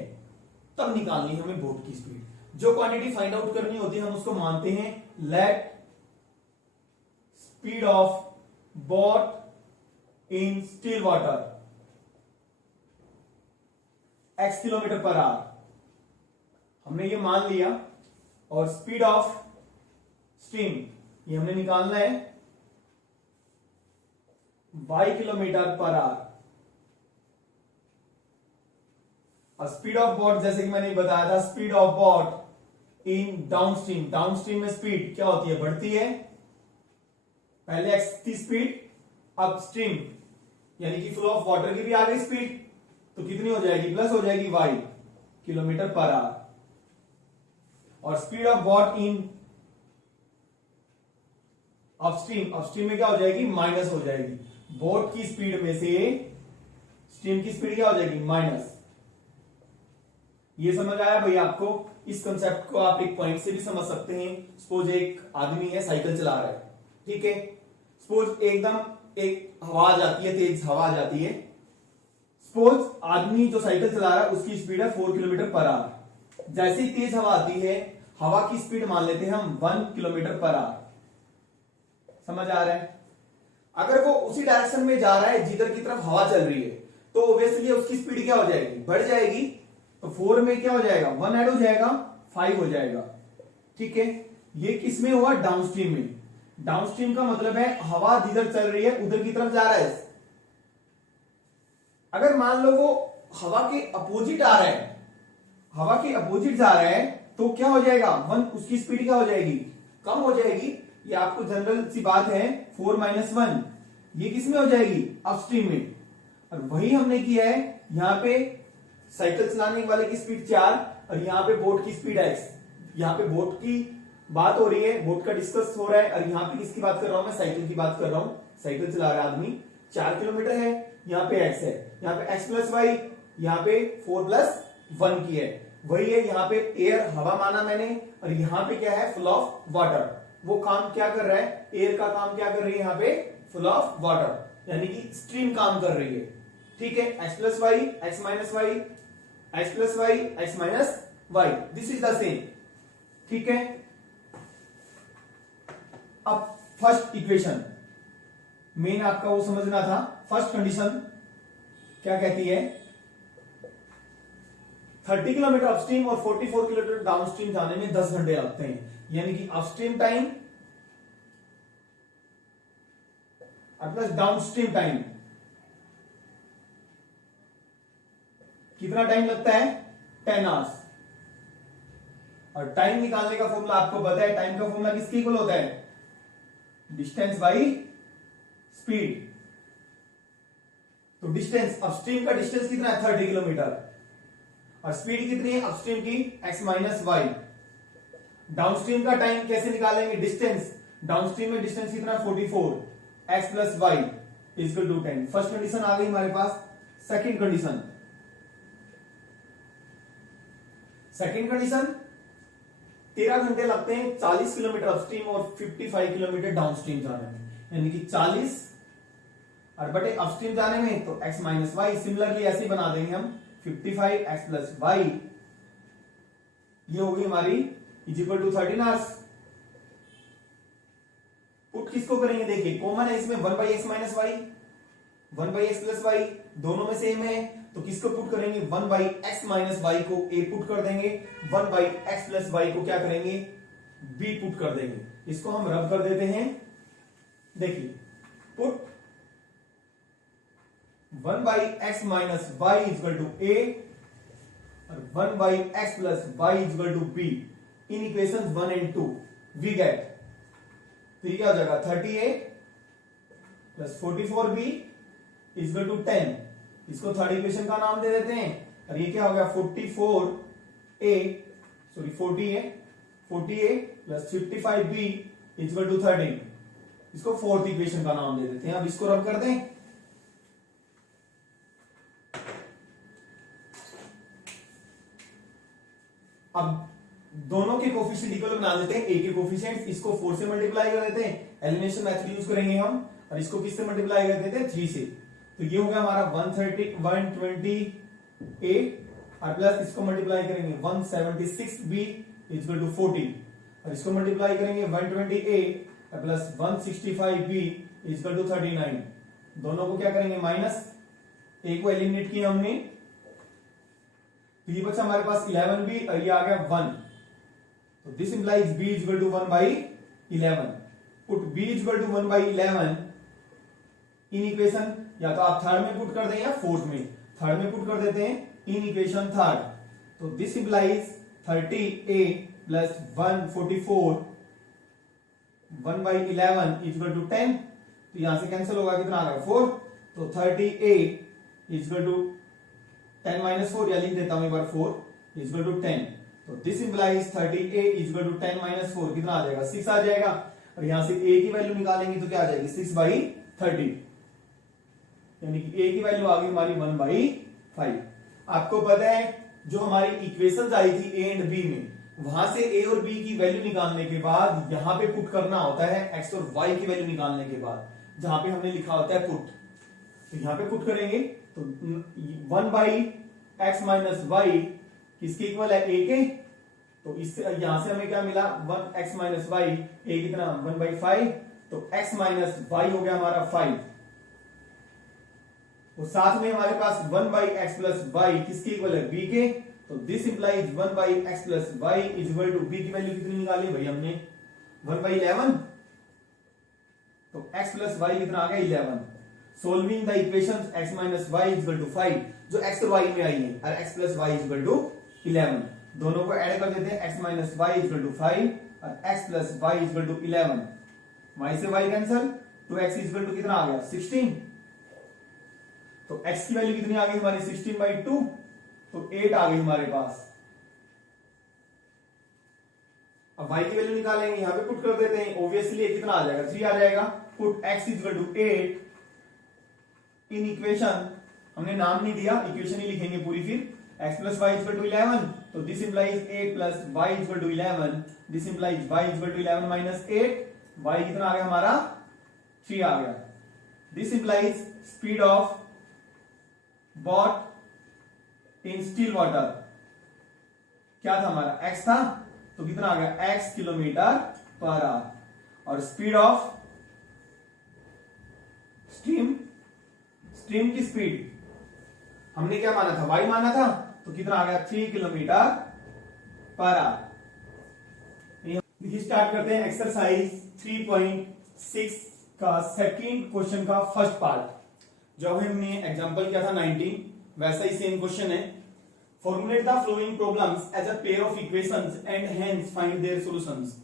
तब निकालनी है हमें बोट की स्पीड। जो क्वांटिटी फाइंड आउट करनी होती है हम उसको मानते हैं let speed of boat in still water x kilometre per hour, हमने ये मान लिया। और स्पीड ऑफ स्ट्रीम ये हमने निकालना है y किलोमीटर पर आवर। और स्पीड ऑफ बोट जैसे कि मैंने बताया था, speed of boat in downstream, downstream में स्पीड क्या होती है? बढ़ती है। पहले x थी स्पीड, अपस्ट्रीम यानी कि फ्लो ऑफ वाटर की भी आ गई स्पीड, तो कितनी हो जाएगी? प्लस हो जाएगी y किलोमीटर पर आवर। और speed of boat in upstream, upstream में क्या हो जाएगी? माइनस हो जाएगी। बोट की स्पीड में से स्ट्रीम की स्पीड क्या हो जाएगी? माइनस। ये समझ आया भैया आपको? इस कंसेप्ट को आप एक पॉइंट से भी समझ सकते हैं। सपोज एक आदमी है साइकिल चला रहा है, ठीक है। सपोज एकदम एक हवा आ जाती है, तेज हवा आ जाती है। सपोज आदमी जो साइकिल चला रहा है उसकी स्पीड है 4 किलोमीटर पर आवर। जैसे ही तेज हवा आती है, हवा की स्पीड मान लेते हैं हम 1 किलोमीटर पर आवर। समझ आ रहा है? अगर वो उसी डायरेक्शन में जा रहा है जिधर की तरफ हवा चल रही है, तो ऑब्वियसली उसकी स्पीड क्या हो जाएगी? बढ़ जाएगी। तो 4 में क्या हो जाएगा? 1 ऐड हो जाएगा, 5 हो जाएगा, ठीक है। ये किसमें हुआ? डाउनस्ट्रीम में। डाउनस्ट्रीम का मतलब है हवा जिधर चल रही है उधर की तरफ जा रहा है। अगर मान लो वो हवा के अपोजिट आ रहा है, हवा के अपोजिट जा रहा है, तो क्या हो जाएगा? 1, उसकी स्पीड क्या हो जाएगी? कम हो जाएगी। ये आपको जनरल सी बात है। 4 - 1 ये किस में हो जाएगी? अपस्ट्रीम में। और वही हमने किया है यहां पे। साइकिल चलाने वाले की स्पीड 4 और यहाँ पे बोट की स्पीड x। यहाँ पे बोट की बात हो रही है, बोट का डिस्कस हो रहा है। और यहाँ पे किसकी बात कर रहा हूं मैं? साइकिल की बात कर रहा हूं। साइकिल चला रहा है आदमी, 4 किलोमीटर है, यहाँ पे x है, यहाँ पे x + y, यहाँ पे 4 + 1 की है। वही है यहाँ पे एयर, हवा माना मैंने। और यहाँ पे क्या है? Flow of water. वो काम क्या कर रहा है? एयर का काम क्या कर रही है यहाँ पे? फ्लो ऑफ वाटर, यानी कि स्ट्रीम काम कर रही है, ठीक है। x + y, x - y, x + y, x - y, this is the same, ठीक है। अब फर्स्ट इक्वेशन मेन आपका वो समझना था। फर्स्ट कंडीशन क्या कहती है? 30 किलोमीटर अपस्ट्रीम और 44 किलोमीटर डाउनस्ट्रीम जाने में 10 घंटे लगते हैं, यानी कि अपस्ट्रीम टाइम और प्लस डाउनस्ट्रीम टाइम। कितना टाइम लगता है? 10 आवर्स। और टाइम निकालने का फॉर्मूला आपको पता है। टाइम का फॉर्मूला किसके इक्वल होता है? Distance by speed. तो डिस्टेंस, अपस्ट्रीम का डिस्टेंस कितना है? 30 किलोमीटर। और स्पीड कितनी है अपस्ट्रीम की? x - y। डाउनस्ट्रीम का टाइम कैसे निकालेंगे? डिस्टेंस, डाउनस्ट्रीम में डिस्टेंस कितना? 44, x + y = 10। फर्स्ट कंडीशन आ गई हमारे पास। सेकंड कंडीशन, सेकंड कंडीशन 13 घंटे लगते हैं 40 किलोमीटर अपस्ट्रीम और 55 किलोमीटर डाउनस्ट्रीम जाने में, यानी कि 40 और बटे अपस्ट्रीम जाने में तो x - y। सिमिलरली ऐसे ही बना देंगे हम 55 x + y, ये होगी हमारी = 13 आवर्स। पुट किसको करेंगे? देखिए कॉमन है इसमें 1/x - y, 1/x + y, दोनों में सेम है, तो किसको पुट करेंगे? 1/x - y को a पुट कर देंगे, 1/x + y को क्या करेंगे? b पुट कर देंगे। इसको हम रब कर देते हैं। देखिए पुट 1/x - y = a और 1 by x plus y is equal to b in equation 1 and 2 we get, तो ये क्या हो जाएगा 38 plus 44b is equal to 10। इसको थर्ड इक्वेशन का नाम दे देते हैं, और ये क्या हो गया 48 plus 55b is equal to 13। इसको फोर्थ इक्वेशन का नाम दे देते हैं। अब इसको रब कर दें, अब दोनों के कोफिशिएंट इक्वल बना देते हैं। ए के कोफिशिएंट इसको 4 से मल्टीप्लाई कर देते हैं, एलिमिनेशन मेथड यूज करेंगे हम, और इसको किससे मल्टीप्लाई कर देते हैं 3 से। तो ये हो गया हमारा 128 और प्लस इसको मल्टीप्लाई करेंगे 176b इज इक्वल टू 40, और इसको मल्टीप्लाई करेंगे 128 और plus 165b is equal to 39। दोनों को क्या करेंगे माइनस, ए को एलिमिनेट किया हमने, तो ये बचा हमारे पास 11b और ये आ गया 1। तो this implies b is equal to 1 by 11। Put b is equal to 1 by 11 in equation, या तो आप थर्ड में पुट कर दें या फोर्थ में। थर्ड में पुट कर देते हैं इन इक्वेशन थर्ड, तो this implies 30a plus 144 1 by 11 is equal to 10। तो यहां से कैंसिल होगा, कितना आ गया 4। तो 30a is equal to 10 minus 4, या लिख देता हूं एक बार 4 इज इक्वल टू 10। तो this implies 30a is equal to 10 minus 4 कितना आ जाएगा 6 आ जाएगा, और यहां से a की वैल्यू निकालेंगे तो क्या आ जाएगी 6 by 30, यानी कि a की वैल्यू आ गई हमारी 1 by 5। आपको पता है जो हमारी इक्वेशंस आई थी a एंड b में, वहां से a और b की वैल्यू निकालने के बाद यहां पे पुट करना होता है x और y की वैल्यू निकालने के बाद, जहां पे हमने लिखा होता है पुट। तो यहां पे पुट करेंगे तो 1 by x माइनस y किसके इक्वल है a के, तो इससे यहां से हमें क्या मिला 1x माइनस y, a कितना 1 by 5, तो x माइनस y हो गया हमारा 5। तो साथ में हमारे पास 1 by x प्लस y किसके इक्वल है b के, तो this implies 1 by x plus y is equal to b की वैल्यू कितनी निकाली भाई हमने 1 by 11, तो x प्लस y कितना आ गया 11। Solving the equations x minus y is equal to 5, जो x और y में आई है, और x plus y is equal to 11। दोनों को ऐड कर देते हैं, x minus y is equal to 5 और x plus y is equal to 11। y से y कैंसिल, तो x इज इक्वल टू कितना आ गया 16। तो x की वैल्यू कितनी आ गई हमारी 16 by 2, तो 8 आ गई हमारे पास। अब y की वैल्यू निकालेंगे, यहां पे पुट कर देते हैं, ऑब्वियसली कितना आ जाएगा 3 आ जाएगा। Put x is equal to 8 in equation, हमने नाम नहीं दिया, इक्वेशन ही लिखेंगे पूरी फिर, x plus y is equal to 11, तो this implies 8 plus y is equal to 11, this implies y is equal to 11 minus 8, y कितना आ गया हमारा 3 आ गया। This implies speed of boat in still water क्या था हमारा x था, तो कितना आ गया x किलोमीटर पर आवर, और स्पीड ऑफ स्ट्रीम की स्पीड हमने क्या माना था y माना था, तो कितना आ गया 3 किलोमीटर पर आवर। स्टार्ट करते हैं एक्सरसाइज 3.6 का सेकंड क्वेश्चन का फर्स्ट पार्ट। जो हमने एग्जांपल किया था 19, वैसा ही सेम क्वेश्चन है। Formulate the following problems as a pair of equations and hence find their solutions.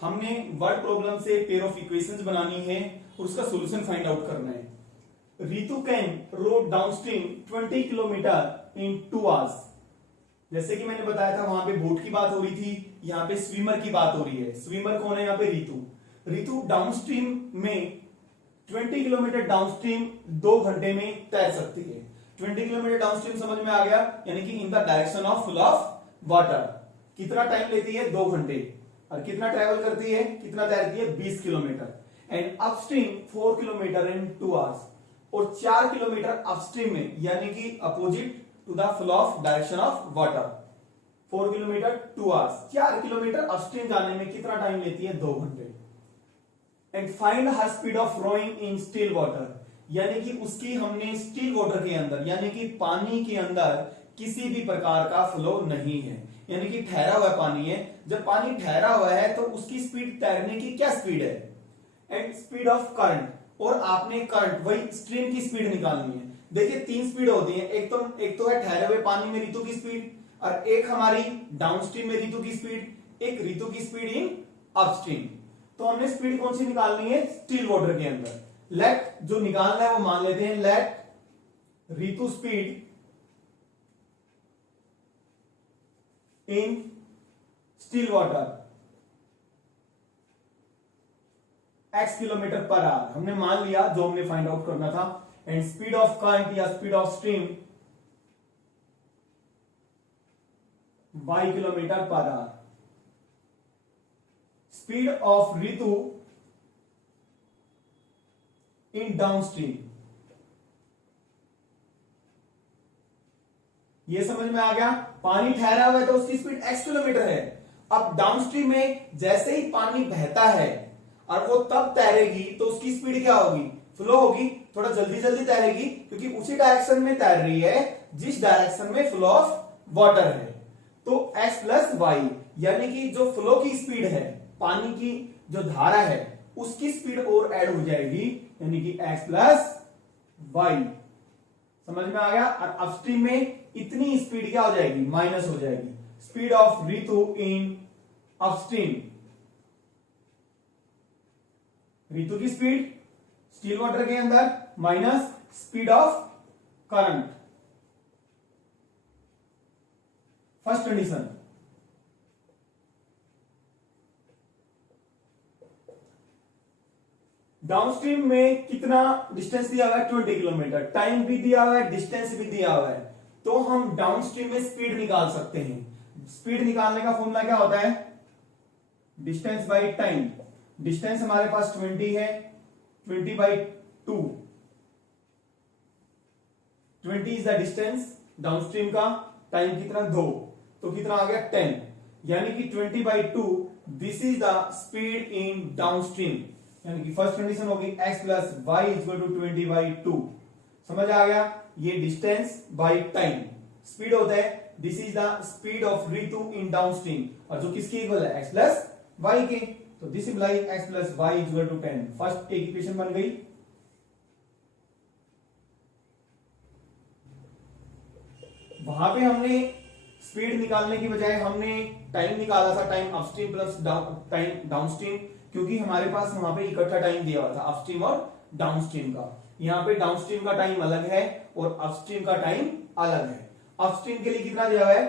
हमने वर्ड प्रॉब्लम से पेयर ऑफ इक्वेशंस बनानी है और उसका सॉल्यूशन फाइंड आउट करना है। Ritu can row downstream 20 kilometre in 2 hours. जैसे कि मैंने बताया था वहां पे बोट की बात हो रही थी, यहाँ पे स्विमर की बात हो रही है। स्विमर कौन है यहाँ पे रितु। रितु डाउनस्ट्रीम में 20 किलोमीटर डाउनस्ट्रीम 2 घंटे में तैर सकती है। 20 किलोमीटर डाउनस्ट्रीम समझ में आ गया, यानी कि इन the direction of flow of water. कितना टाइम लेती है 2 घंटे, और कितना ट्रेवल करती है, कितना तैरती है 20 kilometre. And upstream 4 kilometre in 2 hours, और 4 किलोमीटर अपस्ट्रीम में, यानी कि opposite to the flow of direction of water. 4 kilometre 2 hours, 4 kilometre upstream जाने में कितना टाइम लेती है 2 घंटे। And find her speed of rowing in still water, यानी कि उसकी हमने स्टिल वाटर के अंदर, यानी कि पानी के अंदर किसी भी प्रकार का फ्लो नहीं है, यानी कि ठहरा हुआ पानी है। जब पानी ठहरा हुआ है तो उसकी स्पीड, तैरने की क्या स्पीड है। एंड स्पीड ऑफ करंट, और आपने करंट वही स्ट्रीम की स्पीड निकालनी है। देखिए 3 स्पीड होती है, एक तो है ठहरे हुए पानी में रितु की स्पीड, और एक हमारी डाउनस्ट्रीम में ऋतु की स्पीड, एक ऋतु की स्पीड इन अपस्ट्रीम। तो हमने स्पीड कौन सी निकालनी है स्टिल वाटर के अंदर। लेट जो निकालना है वो मान लेते हैं, let Ritu speed in still water x kilometre per hour हमने मान लिया, जो हमने फाइंड आउट करना था। एंड स्पीड ऑफ करंट या speed of stream y kilometre per hour. Speed of Ritu in downstream. ये समझ में आ गया। पानी ठहरा हुआ है तो उसकी स्पीड x किलोमीटर है। अब डाउनस्ट्रीम में जैसे ही पानी बहता है और वो तब तैरेगी तो उसकी स्पीड क्या होगी, फ्लो होगी, थोड़ा जल्दी जल्दी तैरेगी, क्योंकि उसी डायरेक्शन में तैर रही है जिस डायरेक्शन में फ्लो ऑफ वाटर है। तो x प्लस वाई, यानी कि जो फ्लो की स्पीड है, पानी की जो धारा है उसकी स्पीड और ऐड हो जाएगी, यानी कि x प्लस वाई। समझ में आ गया। और अपस्ट्रीम में इतनी स्पीड क्या हो जाएगी, माइनस हो जाएगी। Speed of Ritu in upstream, Ritu की स्पीड स्टिल वाटर के अंदर minus speed of current. First condition, downstream में कितना डिस्टेंस दिया हुआ है 20 किलोमीटर, टाइम भी दिया हुआ है, डिस्टेंस भी दिया हुआ है। तो हम डाउनस्ट्रीम में स्पीड निकाल सकते हैं। स्पीड निकालने का फॉर्मूला क्या होता है, डिस्टेंस बाई टाइम। डिस्टेंस हमारे पास 20 है, 20/2, 20 इज द डिस्टेंस डाउनस्ट्रीम का, टाइम कितना 2, तो कितना आ गया 10, यानी कि 20/2 this is the speed in downstream. यानी कि फर्स्ट कंडीशन होगी x plus y equal to 20/2। समझ आ गया। ये डिस्टेंस बाई टाइम स्पीड होता है, this is the speed of Ritu in downstream, और जो किसकी इक्वल है x प्लस वाई के। तो this imply x plus y equal to 10। First एक इक्वेशन बन गई। वहां पे हमने स्पीड निकालने की बजाय हमने टाइम निकाला था, time upstream plus time downstream, क्योंकि हमारे पास वहां पे इकट्ठा टाइम दिया हुआ था अपस्ट्रीम और डाउनस्ट्रीम का। यहाँ पे डाउनस्ट्रीम का टाइम अलग है और अपस्ट्रीम का टाइम अलग है। अपस्ट्रीम के लिए कितना दिया हुआ है,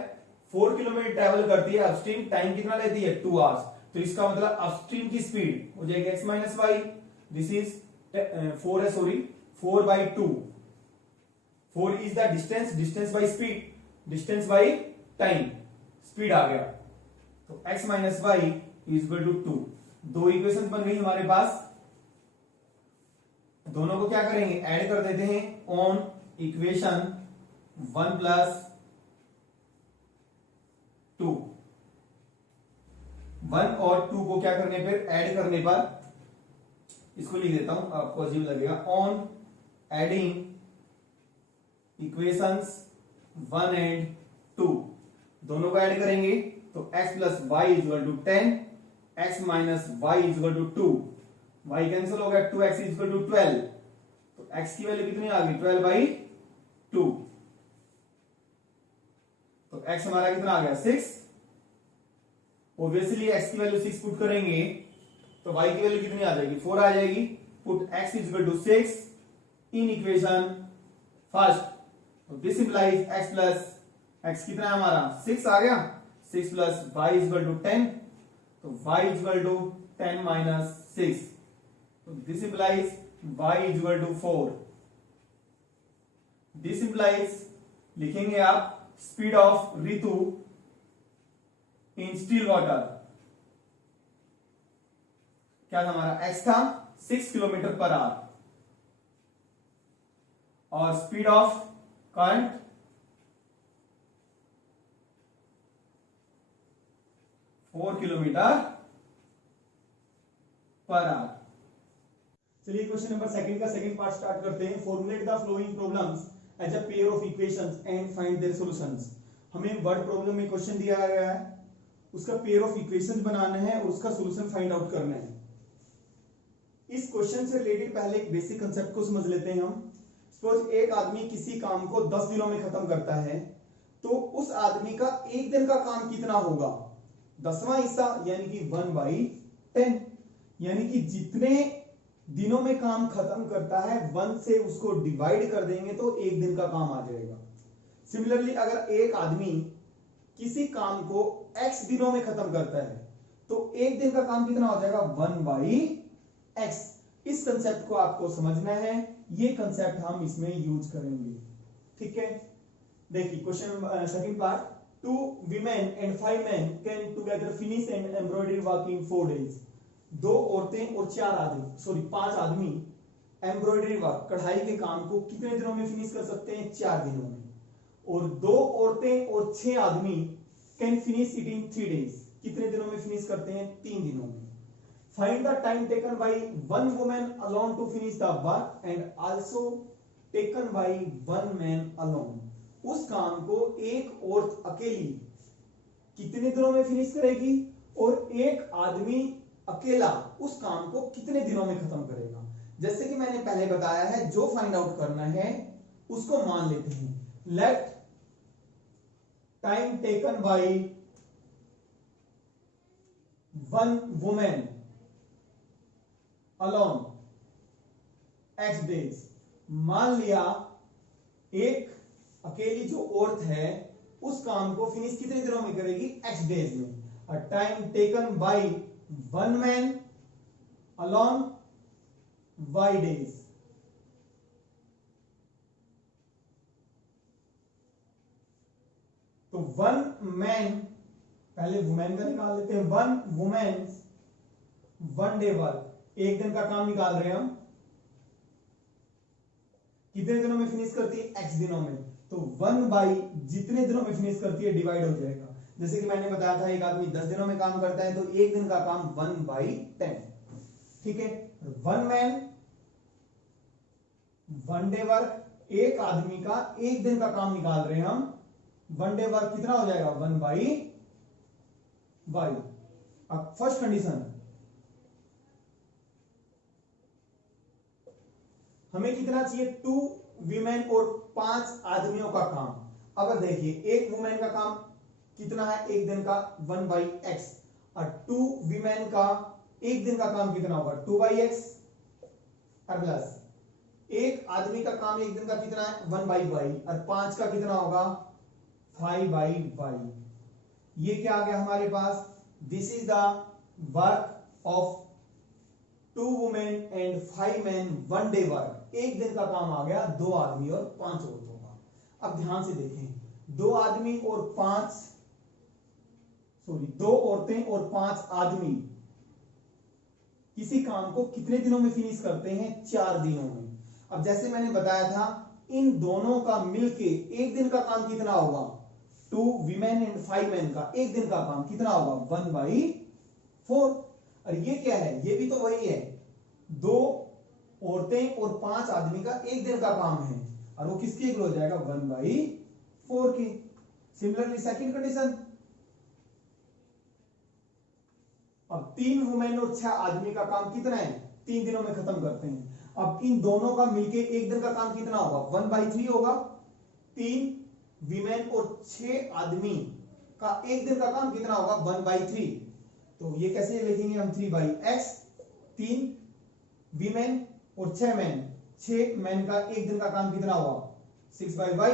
4 किलोमीटर ट्रेवल करती है अपस्ट्रीम, टाइम कितना लेती है 2 आवर्स। तो इसका मतलब अपस्ट्रीम की स्पीड हो जाएगी x minus y, this is 4 है, sorry 4/2। 4 is the distance, distance by speed, distance by time, speed आ गया। तो x minus y is equal to 2। दो इक्वेशन बन गई हमारे पास। दोनों को क्या करेंगे, ऐड कर देते हैं ऑन इक्वेशन 1 प्लस 2। 1 और 2 को क्या करने पर, ऐड करने पर, इसको लिख देता हूं आपको अजीब लगेगा, ऑन एडिंग इक्वेशंस 1 एंड 2, दोनों को ऐड करेंगे तो x plus y equal to 10, x minus y equal to 2, y cancel हो गया, 2x इक्वल टू 12। तो x की वैल्यू कितनी आ गई 12/2। तो x हमारा कितना आ गया 6। ऑब्वियसली x की वैल्यू 6 पुट करेंगे तो y की वैल्यू कितनी आ जाएगी 4 आ जाएगी। Put x equal to 6 in equation first, तो this implies x plus x कितना है हमारा 6 आ गया, 6 प्लस y इक्वल टू 10, तो y इक्वल टू 10 माइनस 6, तो this implies y equal to 4। This implies लिखेंगे आप speed of Ritu in still water, क्या था हमारा x था 6 किलोमीटर पर आवर, और speed of current 4 kilometre per hour. चलिए क्वेश्चन नंबर सेकंड का सेकंड पार्ट स्टार्ट करते हैं। Formulate the following problems as a pair of equations and find their solutions. हमें वर्ड प्रॉब्लम में question दिया गया है, उसका पेयर ऑफ इक्वेशंस बनाना है और उसका सॉल्यूशन फाइंड आउट करना है। इस क्वेश्चन से रिलेटेड पहले एक बेसिक कंसेप्ट को समझ लेते हैं हम। सपोज एक आदमी किसी काम को 10 दिनों में खत्म करता है तो उस आदमी का एक दिन का काम कितना होगा, 10वां हिस्सा, यानी कि 1/10। यानी कि जितने दिनों में काम खत्म करता है 1 से उसको डिवाइड कर देंगे तो एक दिन का काम आ जाएगा। सिमिलरली अगर एक आदमी किसी काम को x दिनों में खत्म करता है तो एक दिन का काम कितना हो जाएगा, 1/x। इस कंसेप्ट को आपको समझना है, ये कंसेप्ट हम इसमें यूज करेंगे। ठीक है, देखिए question second part, 2 women and 5 men can together finish an embroidery work in 4 days। 2 औरतें और 5 आदमी एम्ब्रॉयडरी वर्क, कढ़ाई के काम को कितने दिनों में फिनिश कर सकते हैं, 4 दिनों में। और 2 औरतें और 6 आदमी can finish it in 3 days, कितने दिनों में फिनिश करते हैं, 3 दिनों में। Find the time taken by 1 woman alone to finish the work and also taken by 1 man alone। उस काम को एक औरत अकेली कितने दिनों में फिनिश करेगी और एक आदमी अकेला उस काम को कितने दिनों में खत्म करेगा। जैसे कि मैंने पहले बताया है, जो फाइंड आउट करना है उसको मान लेते हैं। Let time taken by 1 woman alone x days। मान लिया एक अकेली जो औरत है उस काम को फिनिश कितने दिनों में करेगी, x डेज में। Time taken by 1 man alone y days। तो 1 man, पहले वुमेन का निकाल लेते हैं, 1 woman 1 day वर्क, एक दिन का काम निकाल रहे हैं हम, कितने दिनों में फिनिश करती है, x दिनों में। तो 1 बाई जितने दिनों में फिनिश करती है डिवाइड हो जाएगा। जैसे कि मैंने बताया था एक आदमी 10 दिनों में काम करता है तो एक दिन का काम 1/10। ठीक है, 1 मैन 1 डे वर्क, एक आदमी का एक दिन का काम निकाल रहे हैं हम, 1 डे वर्क कितना हो जाएगा, 1/y। अब फर्स्ट कंडीशन, हमें कितना चाहिए, 2 वीमेन और 5 आदमियों का काम। अब देखिए एक वुमेन का काम कितना है, एक दिन का 1/x, और 2 वीमेन का एक दिन का काम कितना होगा, 2/x, और प्लस एक आदमी का काम एक दिन का कितना है, 1/y, और 5 का कितना होगा, 5/y। ये क्या आ गया हमारे पास, this is the work of 2 women and 5 men 1 day work. एक दिन का काम आ गया 2 आदमी और 5 औरतों का। अब ध्यान से देखें, 2 आदमी और 2 औरतें और 5 आदमी किसी काम को कितने दिनों में फिनिश करते हैं, 4 दिनों में। अब जैसे मैंने बताया था, इन दोनों का मिलके एक दिन का काम कितना होगा, 2 women and 5 men का एक दिन का काम कितना होगा, 1/4। और ये क्या है, ये भी तो वही है, 2 औरतें और 5 आदमी का एक दिन का काम है, और वो किसके इक्वल हो जाएगा, 1/4 की। सिमिलरली सेकंड कंडीशन, अब 3 वुमेन और 6 आदमी का काम कितना है, 3 दिनों में खत्म करते हैं। अब इन दोनों का मिलके एक दिन का काम कितना होगा, 1/3 होगा। 3 वीमेन और 6 आदमी का एक दिन का काम कितना होगा, 1/3। तो ये कैसे लिखेंगे हम, 3/x। 3 वीमेन और 6 मैन, 6 मैन का एक दिन का काम कितना हुआ, 6/y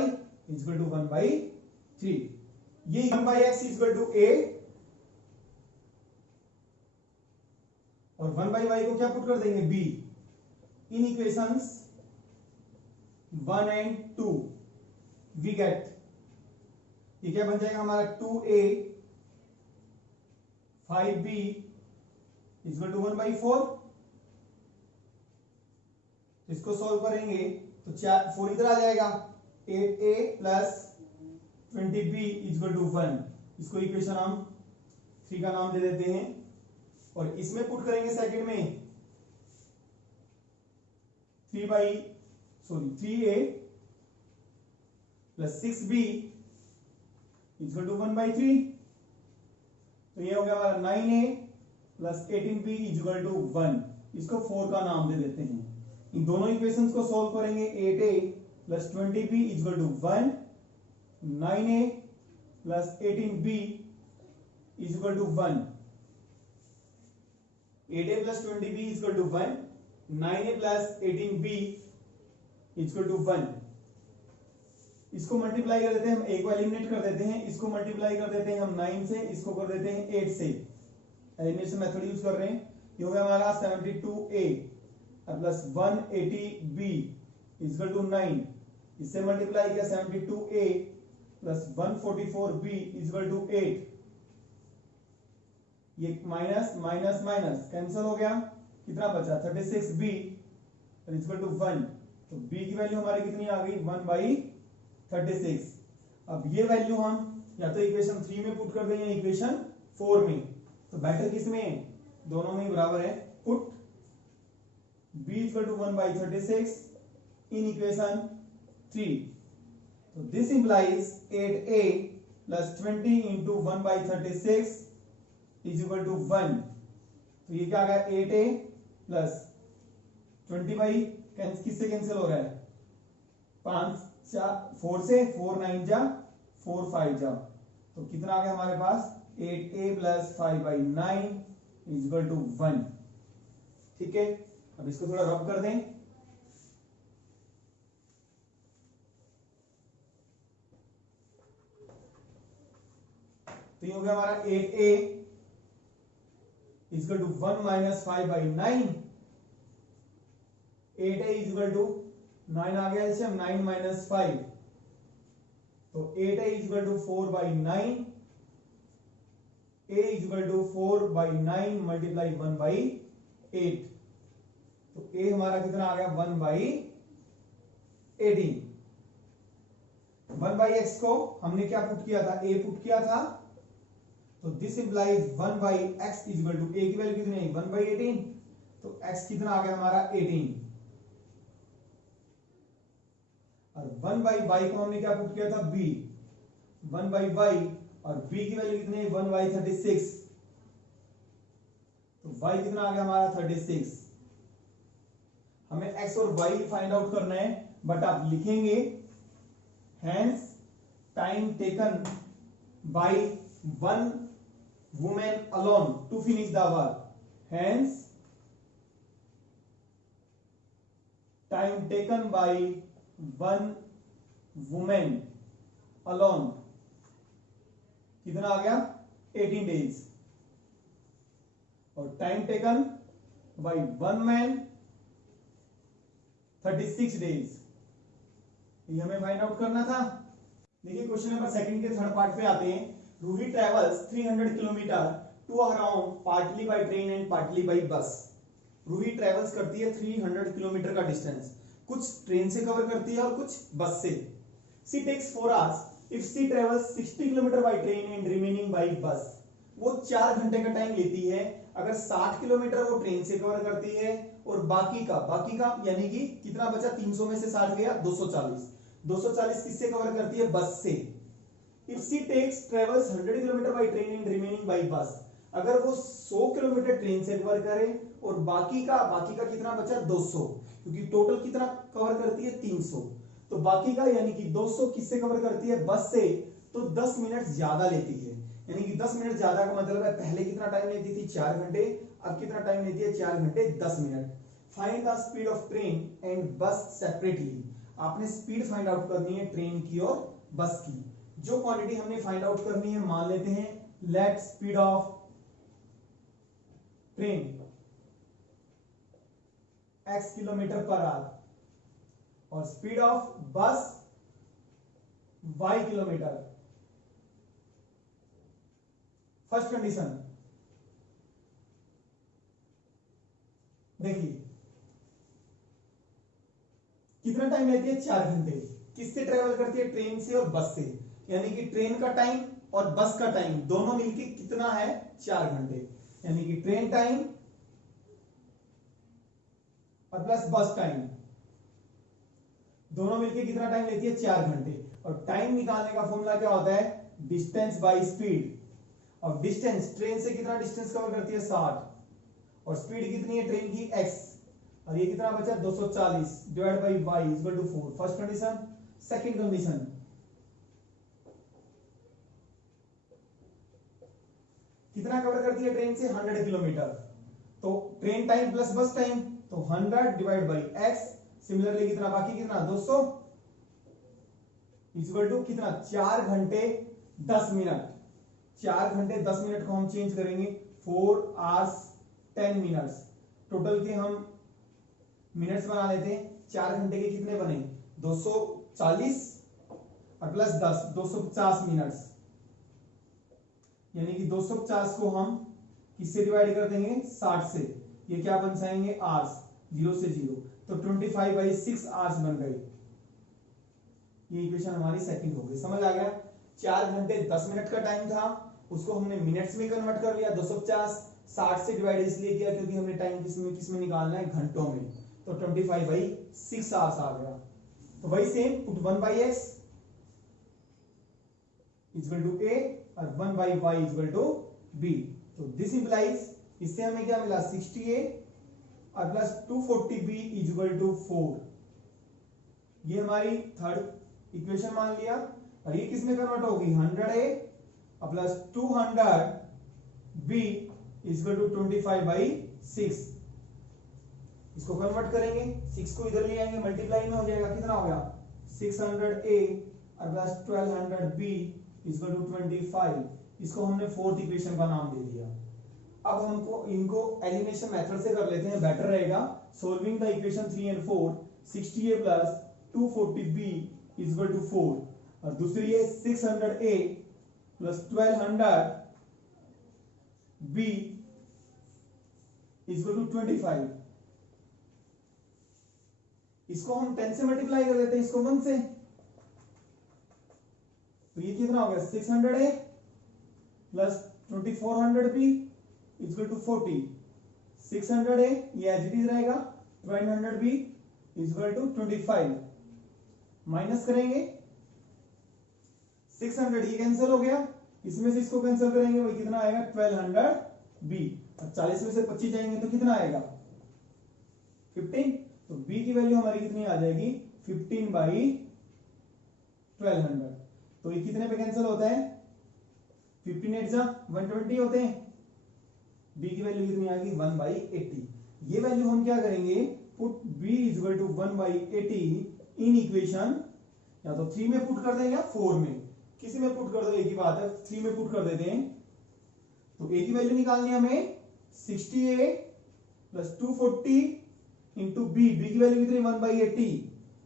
इक्वल टू 1/3। ये 1/x इक्वल टू a, और 1/y को क्या पुट कर देंगे, b। In equations 1 and 2 we get, ये क्या बन जाएगा हमारा, 2a 5b इक्वल टू 1/4। इसको सॉल्व करेंगे तो 4 इधर आ जाएगा, 8a plus 20b equal to 1। इसको इक्वेशन हम 3 का नाम दे देते हैं, और इसमें पुट करेंगे सेकंड में 3a plus 6b equal to 1/3। तो ये हो गया हमारा 9a plus 18b equal to 1। इसको 4 का नाम दे देते हैं। इन दोनों इक्वेशंस को सॉल्व करेंगे, 8a plus 20b equal to 1 9a plus 18b is equal to 1। 8a plus 20b is equal to 1, 9a plus 18b is equal to 1। इसको मल्टीप्लाई कर देते हैं हम, एक को एलिमिनेट कर देते हैं, इसको मल्टीप्लाई कर देते हैं हम 9 से, इसको कर देते हैं 8 से, एलिमिनेशन मेथड यूज कर रहे हैं। ये हो गया हमारा 72a plus 180b is equal to 9। इससे मल्टीप्लाई किया 72a plus 144b is equal to 8। ये माइनस माइनस माइनस कैंसिल हो गया, कितना बचा 36b इज इक्वल टू 1। तो b की वैल्यू हमारी कितनी आ गई 1/36। अब ये वैल्यू हम या तो इक्वेशन 3 में पुट कर दें या इक्वेशन 4 में, तो बेटर किस में है, दोनों में ही बराबर है। Put b equal to 1/36 in equation 3। तो this implies 8a plus 20 into 1/36 is equal to 1। तो ये क्या आ गया 8a प्लस 20 किससे कैंसिल हो रहा है 4 से 4 9 जा 4 5 जा, तो कितना आ गया हमारे पास 8a plus 5/9 is equal to 1। ठीक है, अब इसको थोड़ा रब कर दें। तो ये हो गया हमारा 8a is equal to 1 minus 5/9। 8a is equal to 9 आ गया इससे 9 माइनस 5, तो 8a is equal to 4/9। a is equal to 4/9 multiply 1/8, तो a हमारा कितना आ गया 1/18। 1/x को हमने क्या पुट किया था, a पुट किया था, तो this implies 1/x is equal to a की वैल्यू कितनी है 1/18, तो x कितना आ गया हमारा 18। और 1/y को हमने क्या पुट किया था b, 1/y, और b की वैल्यू कितनी है 1/36, तो y कितना आ गया हमारा 36। हमें x और y फाइंड आउट करना है, बट आप लिखेंगे hence time taken by one women alone to finish the work. Hence time taken by one women alone कितना आ गया 18 डेज, और time taken by one man 36 days. ये हमें फाइंड आउट करना था। देखिए क्वेश्चन नंबर सेकंड के थर्ड पार्ट पे आते हैं। Ruhi travels 300 kilometre to around partly by train and partly by bus. Ruhi travels करती है 300 किलोमीटर का डिस्टेंस, कुछ ट्रेन से कवर करती है और कुछ बस से। She takes 4 hours if she travels 60 kilometre by train and remaining by bus. वो 4 घंटे का टाइम लेती है अगर 60 किलोमीटर वो ट्रेन से कवर करती है, और बाकी का यानी कि कितना बचा 300 में से 60 गया 240 किससे कवर करती है बस से। If she takes travels 100 kilometre by train and remaining by bus, अगर वो 100 किलोमीटर ट्रेन से कवर करे और बाकी का कितना बचा 200, क्योंकि टोटल कितना कवर करती है 300, तो बाकी का यानी कि 200 किससे कवर करती है बस से, तो 10 मिनट ज्यादा लेती है। यानी कि 10 मिनट ज्यादा का मतलब है पहले कितना टाइम लेती थी 4 घंटे, अब कितना टाइम लेती है 4 घंटे 10 minute. Find the speed of train and बस सेपरेटली। आपने स्पीड फाइंड आउट करनी है ट्रेन की और बस की। जो क्वांटिटी हमने फाइंड आउट करनी है मान लेते हैं let speed of train x kilometre per hour और स्पीड ऑफ बस y किलोमीटर। फर्स्ट कंडीशन देखिए कितना टाइम लेती है 4 घंटे। किससे ट्रेवल करती है ट्रेन से और बस से, यानी कि ट्रेन का टाइम और बस का टाइम दोनों मिलके कितना है 4 घंटे। यानी कि ट्रेन टाइम और प्लस बस टाइम दोनों मिलके कितना टाइम लेती है 4 घंटे। और टाइम निकालने का फॉर्मूला क्या होता है डिस्टेंस बाय स्पीड। और डिस्टेंस ट्रेन से कितना डिस्टेंस कवर करती है 60, और स्पीड कितनी है ट्रेन की x, और ये कितना बचा 240 divide by y equal to 4। First condition. Second condition कितना कवर करती है ट्रेन से 100 किलोमीटर, तो train time plus bus time, तो 100 डिवाइड बाई एक्स, सिमिलरली कितना बाकी कितना 200 इक्वल टू कितना 4 घंटे 10 मिनट, 4 घंटे 10 मिनट को हम चेंज करेंगे 4 आवर्स 10 मिनट्स, टोटल के हम मिनट्स बना लेते हैं। 4 घंटे के कितने बने 240 और प्लस 10 250 मिनट्स, यानी कि 250 को हम किससे डिवाइड कर देंगे 60 से, ये क्या बन जाएंगे आवर्स, 0 से 0, तो 25/6 आवर्स बन गए। ये इक्वेशन हमारी सेकंड हो गई, समझ आ गया। 4 घंटे 10 मिनट का टाइम था, उसको हमने मिनट्स में कन्वर्ट कर लिया, 250 60 से डिवाइड इसलिए किया क्योंकि हमने टाइम किसमें निकालना है घंटों में, तो 25/6 आवर्स आ गया। तो वही same put 1/x equal to a और 1/y इक्वल टू b, तो दिस इंप्लाइज, इससे हमें क्या मिला 60a और प्लस 240b इक्वल टू 4, ये हमारी थर्ड इक्वेशन मान लिया। और ये किसमें कन्वर्ट होगी 100a और प्लस 200b इक्वल टू 25/6, इसको कन्वर्ट करेंगे, 6 को इधर ले आएंगे मल्टीप्लाई में हो जाएगा, कितना हो गया 600a और प्लस 1200b इक्वल टू 25, इसको हमने फोर्थ इक्वेशन का नाम दे दिया। अब हमको इनको एलिमिनेशन मेथड से कर लेते हैं, बेटर रहेगा। Solving the equation 3 and 4, 60a plus 240b equal to 4, और दूसरी है 600a plus 1200b equal to 25, इसको हम 10 से मल्टीप्लाई कर देते हैं, इसको 1 से, तो ये कितना हो गया 600a plus 2400b equal to 40, 600a ये एज इट इज रहेगा, 1200b इक्वल टू 25, माइनस करेंगे 600 ये कैंसिल हो गया, इसमें से इसको कैंसिल करेंगे वही कितना आएगा 1200b, और 40 में से 25 जाएंगे तो कितना आएगा 15, तो b की वैल्यू हमारी कितनी आ जाएगी 15/1200, तो ये कितने पे कैंसिल होता है 15 8 जा 120 होते हैं, b की वैल्यू कितनी आ गई 1/80। ये वैल्यू हम क्या करेंगे put b equal to 1/80 in equation, या तो 3 में पुट कर देंगे या 4 में, किसी में पुट कर दो, एक ही बात है, 3 में पुट कर देते हैं। तो a की वैल्यू निकालनी है हमें 60a प्लस 240 इंटू b की वैल्यू कितनी 1/80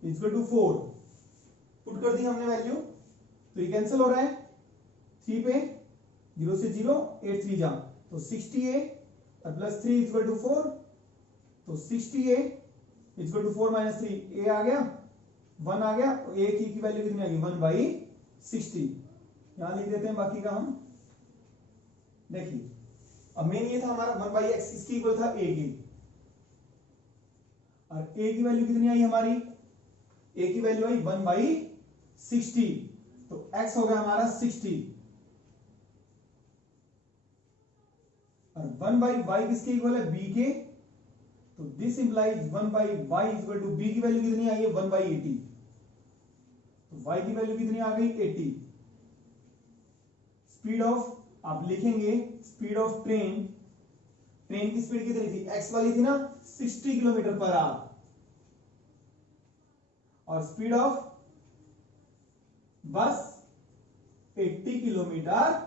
इक्वल टू 4, पुट कर दी हमने वैल्यू, तो ये कैंसिल हो रहा है 3 पे, 0 से 0 8 3 जा, तो 60a और प्लस 3 इक्वल टू 4, तो 60a इक्वल टू 4 माइनस 3 a आ गया 1 आ गया, a की वैल्यू कितनी आ गई 1/60, यहां लिख देते हैं बाकी का हम। देखिए अब मेन ये था हमारा 1/x, इसकी इक्वल था a की, और a की वैल्यू कितनी आई हमारी, a की वैल्यू आई 1/60, तो x हो गया हमारा 60, और 1/y किसके इक्वल है b के, तो this implies 1/y equal to b की वैल्यू कितनी आई है 1/80, तो y की वैल्यू कितनी आ गई 80। स्पीड ऑफ आप लिखेंगे, स्पीड ऑफ ट्रेन, ट्रेन की स्पीड कितनी थी x वाली थी ना 60 किलोमीटर पर आवर, और स्पीड ऑफ बस 80 किलोमीटर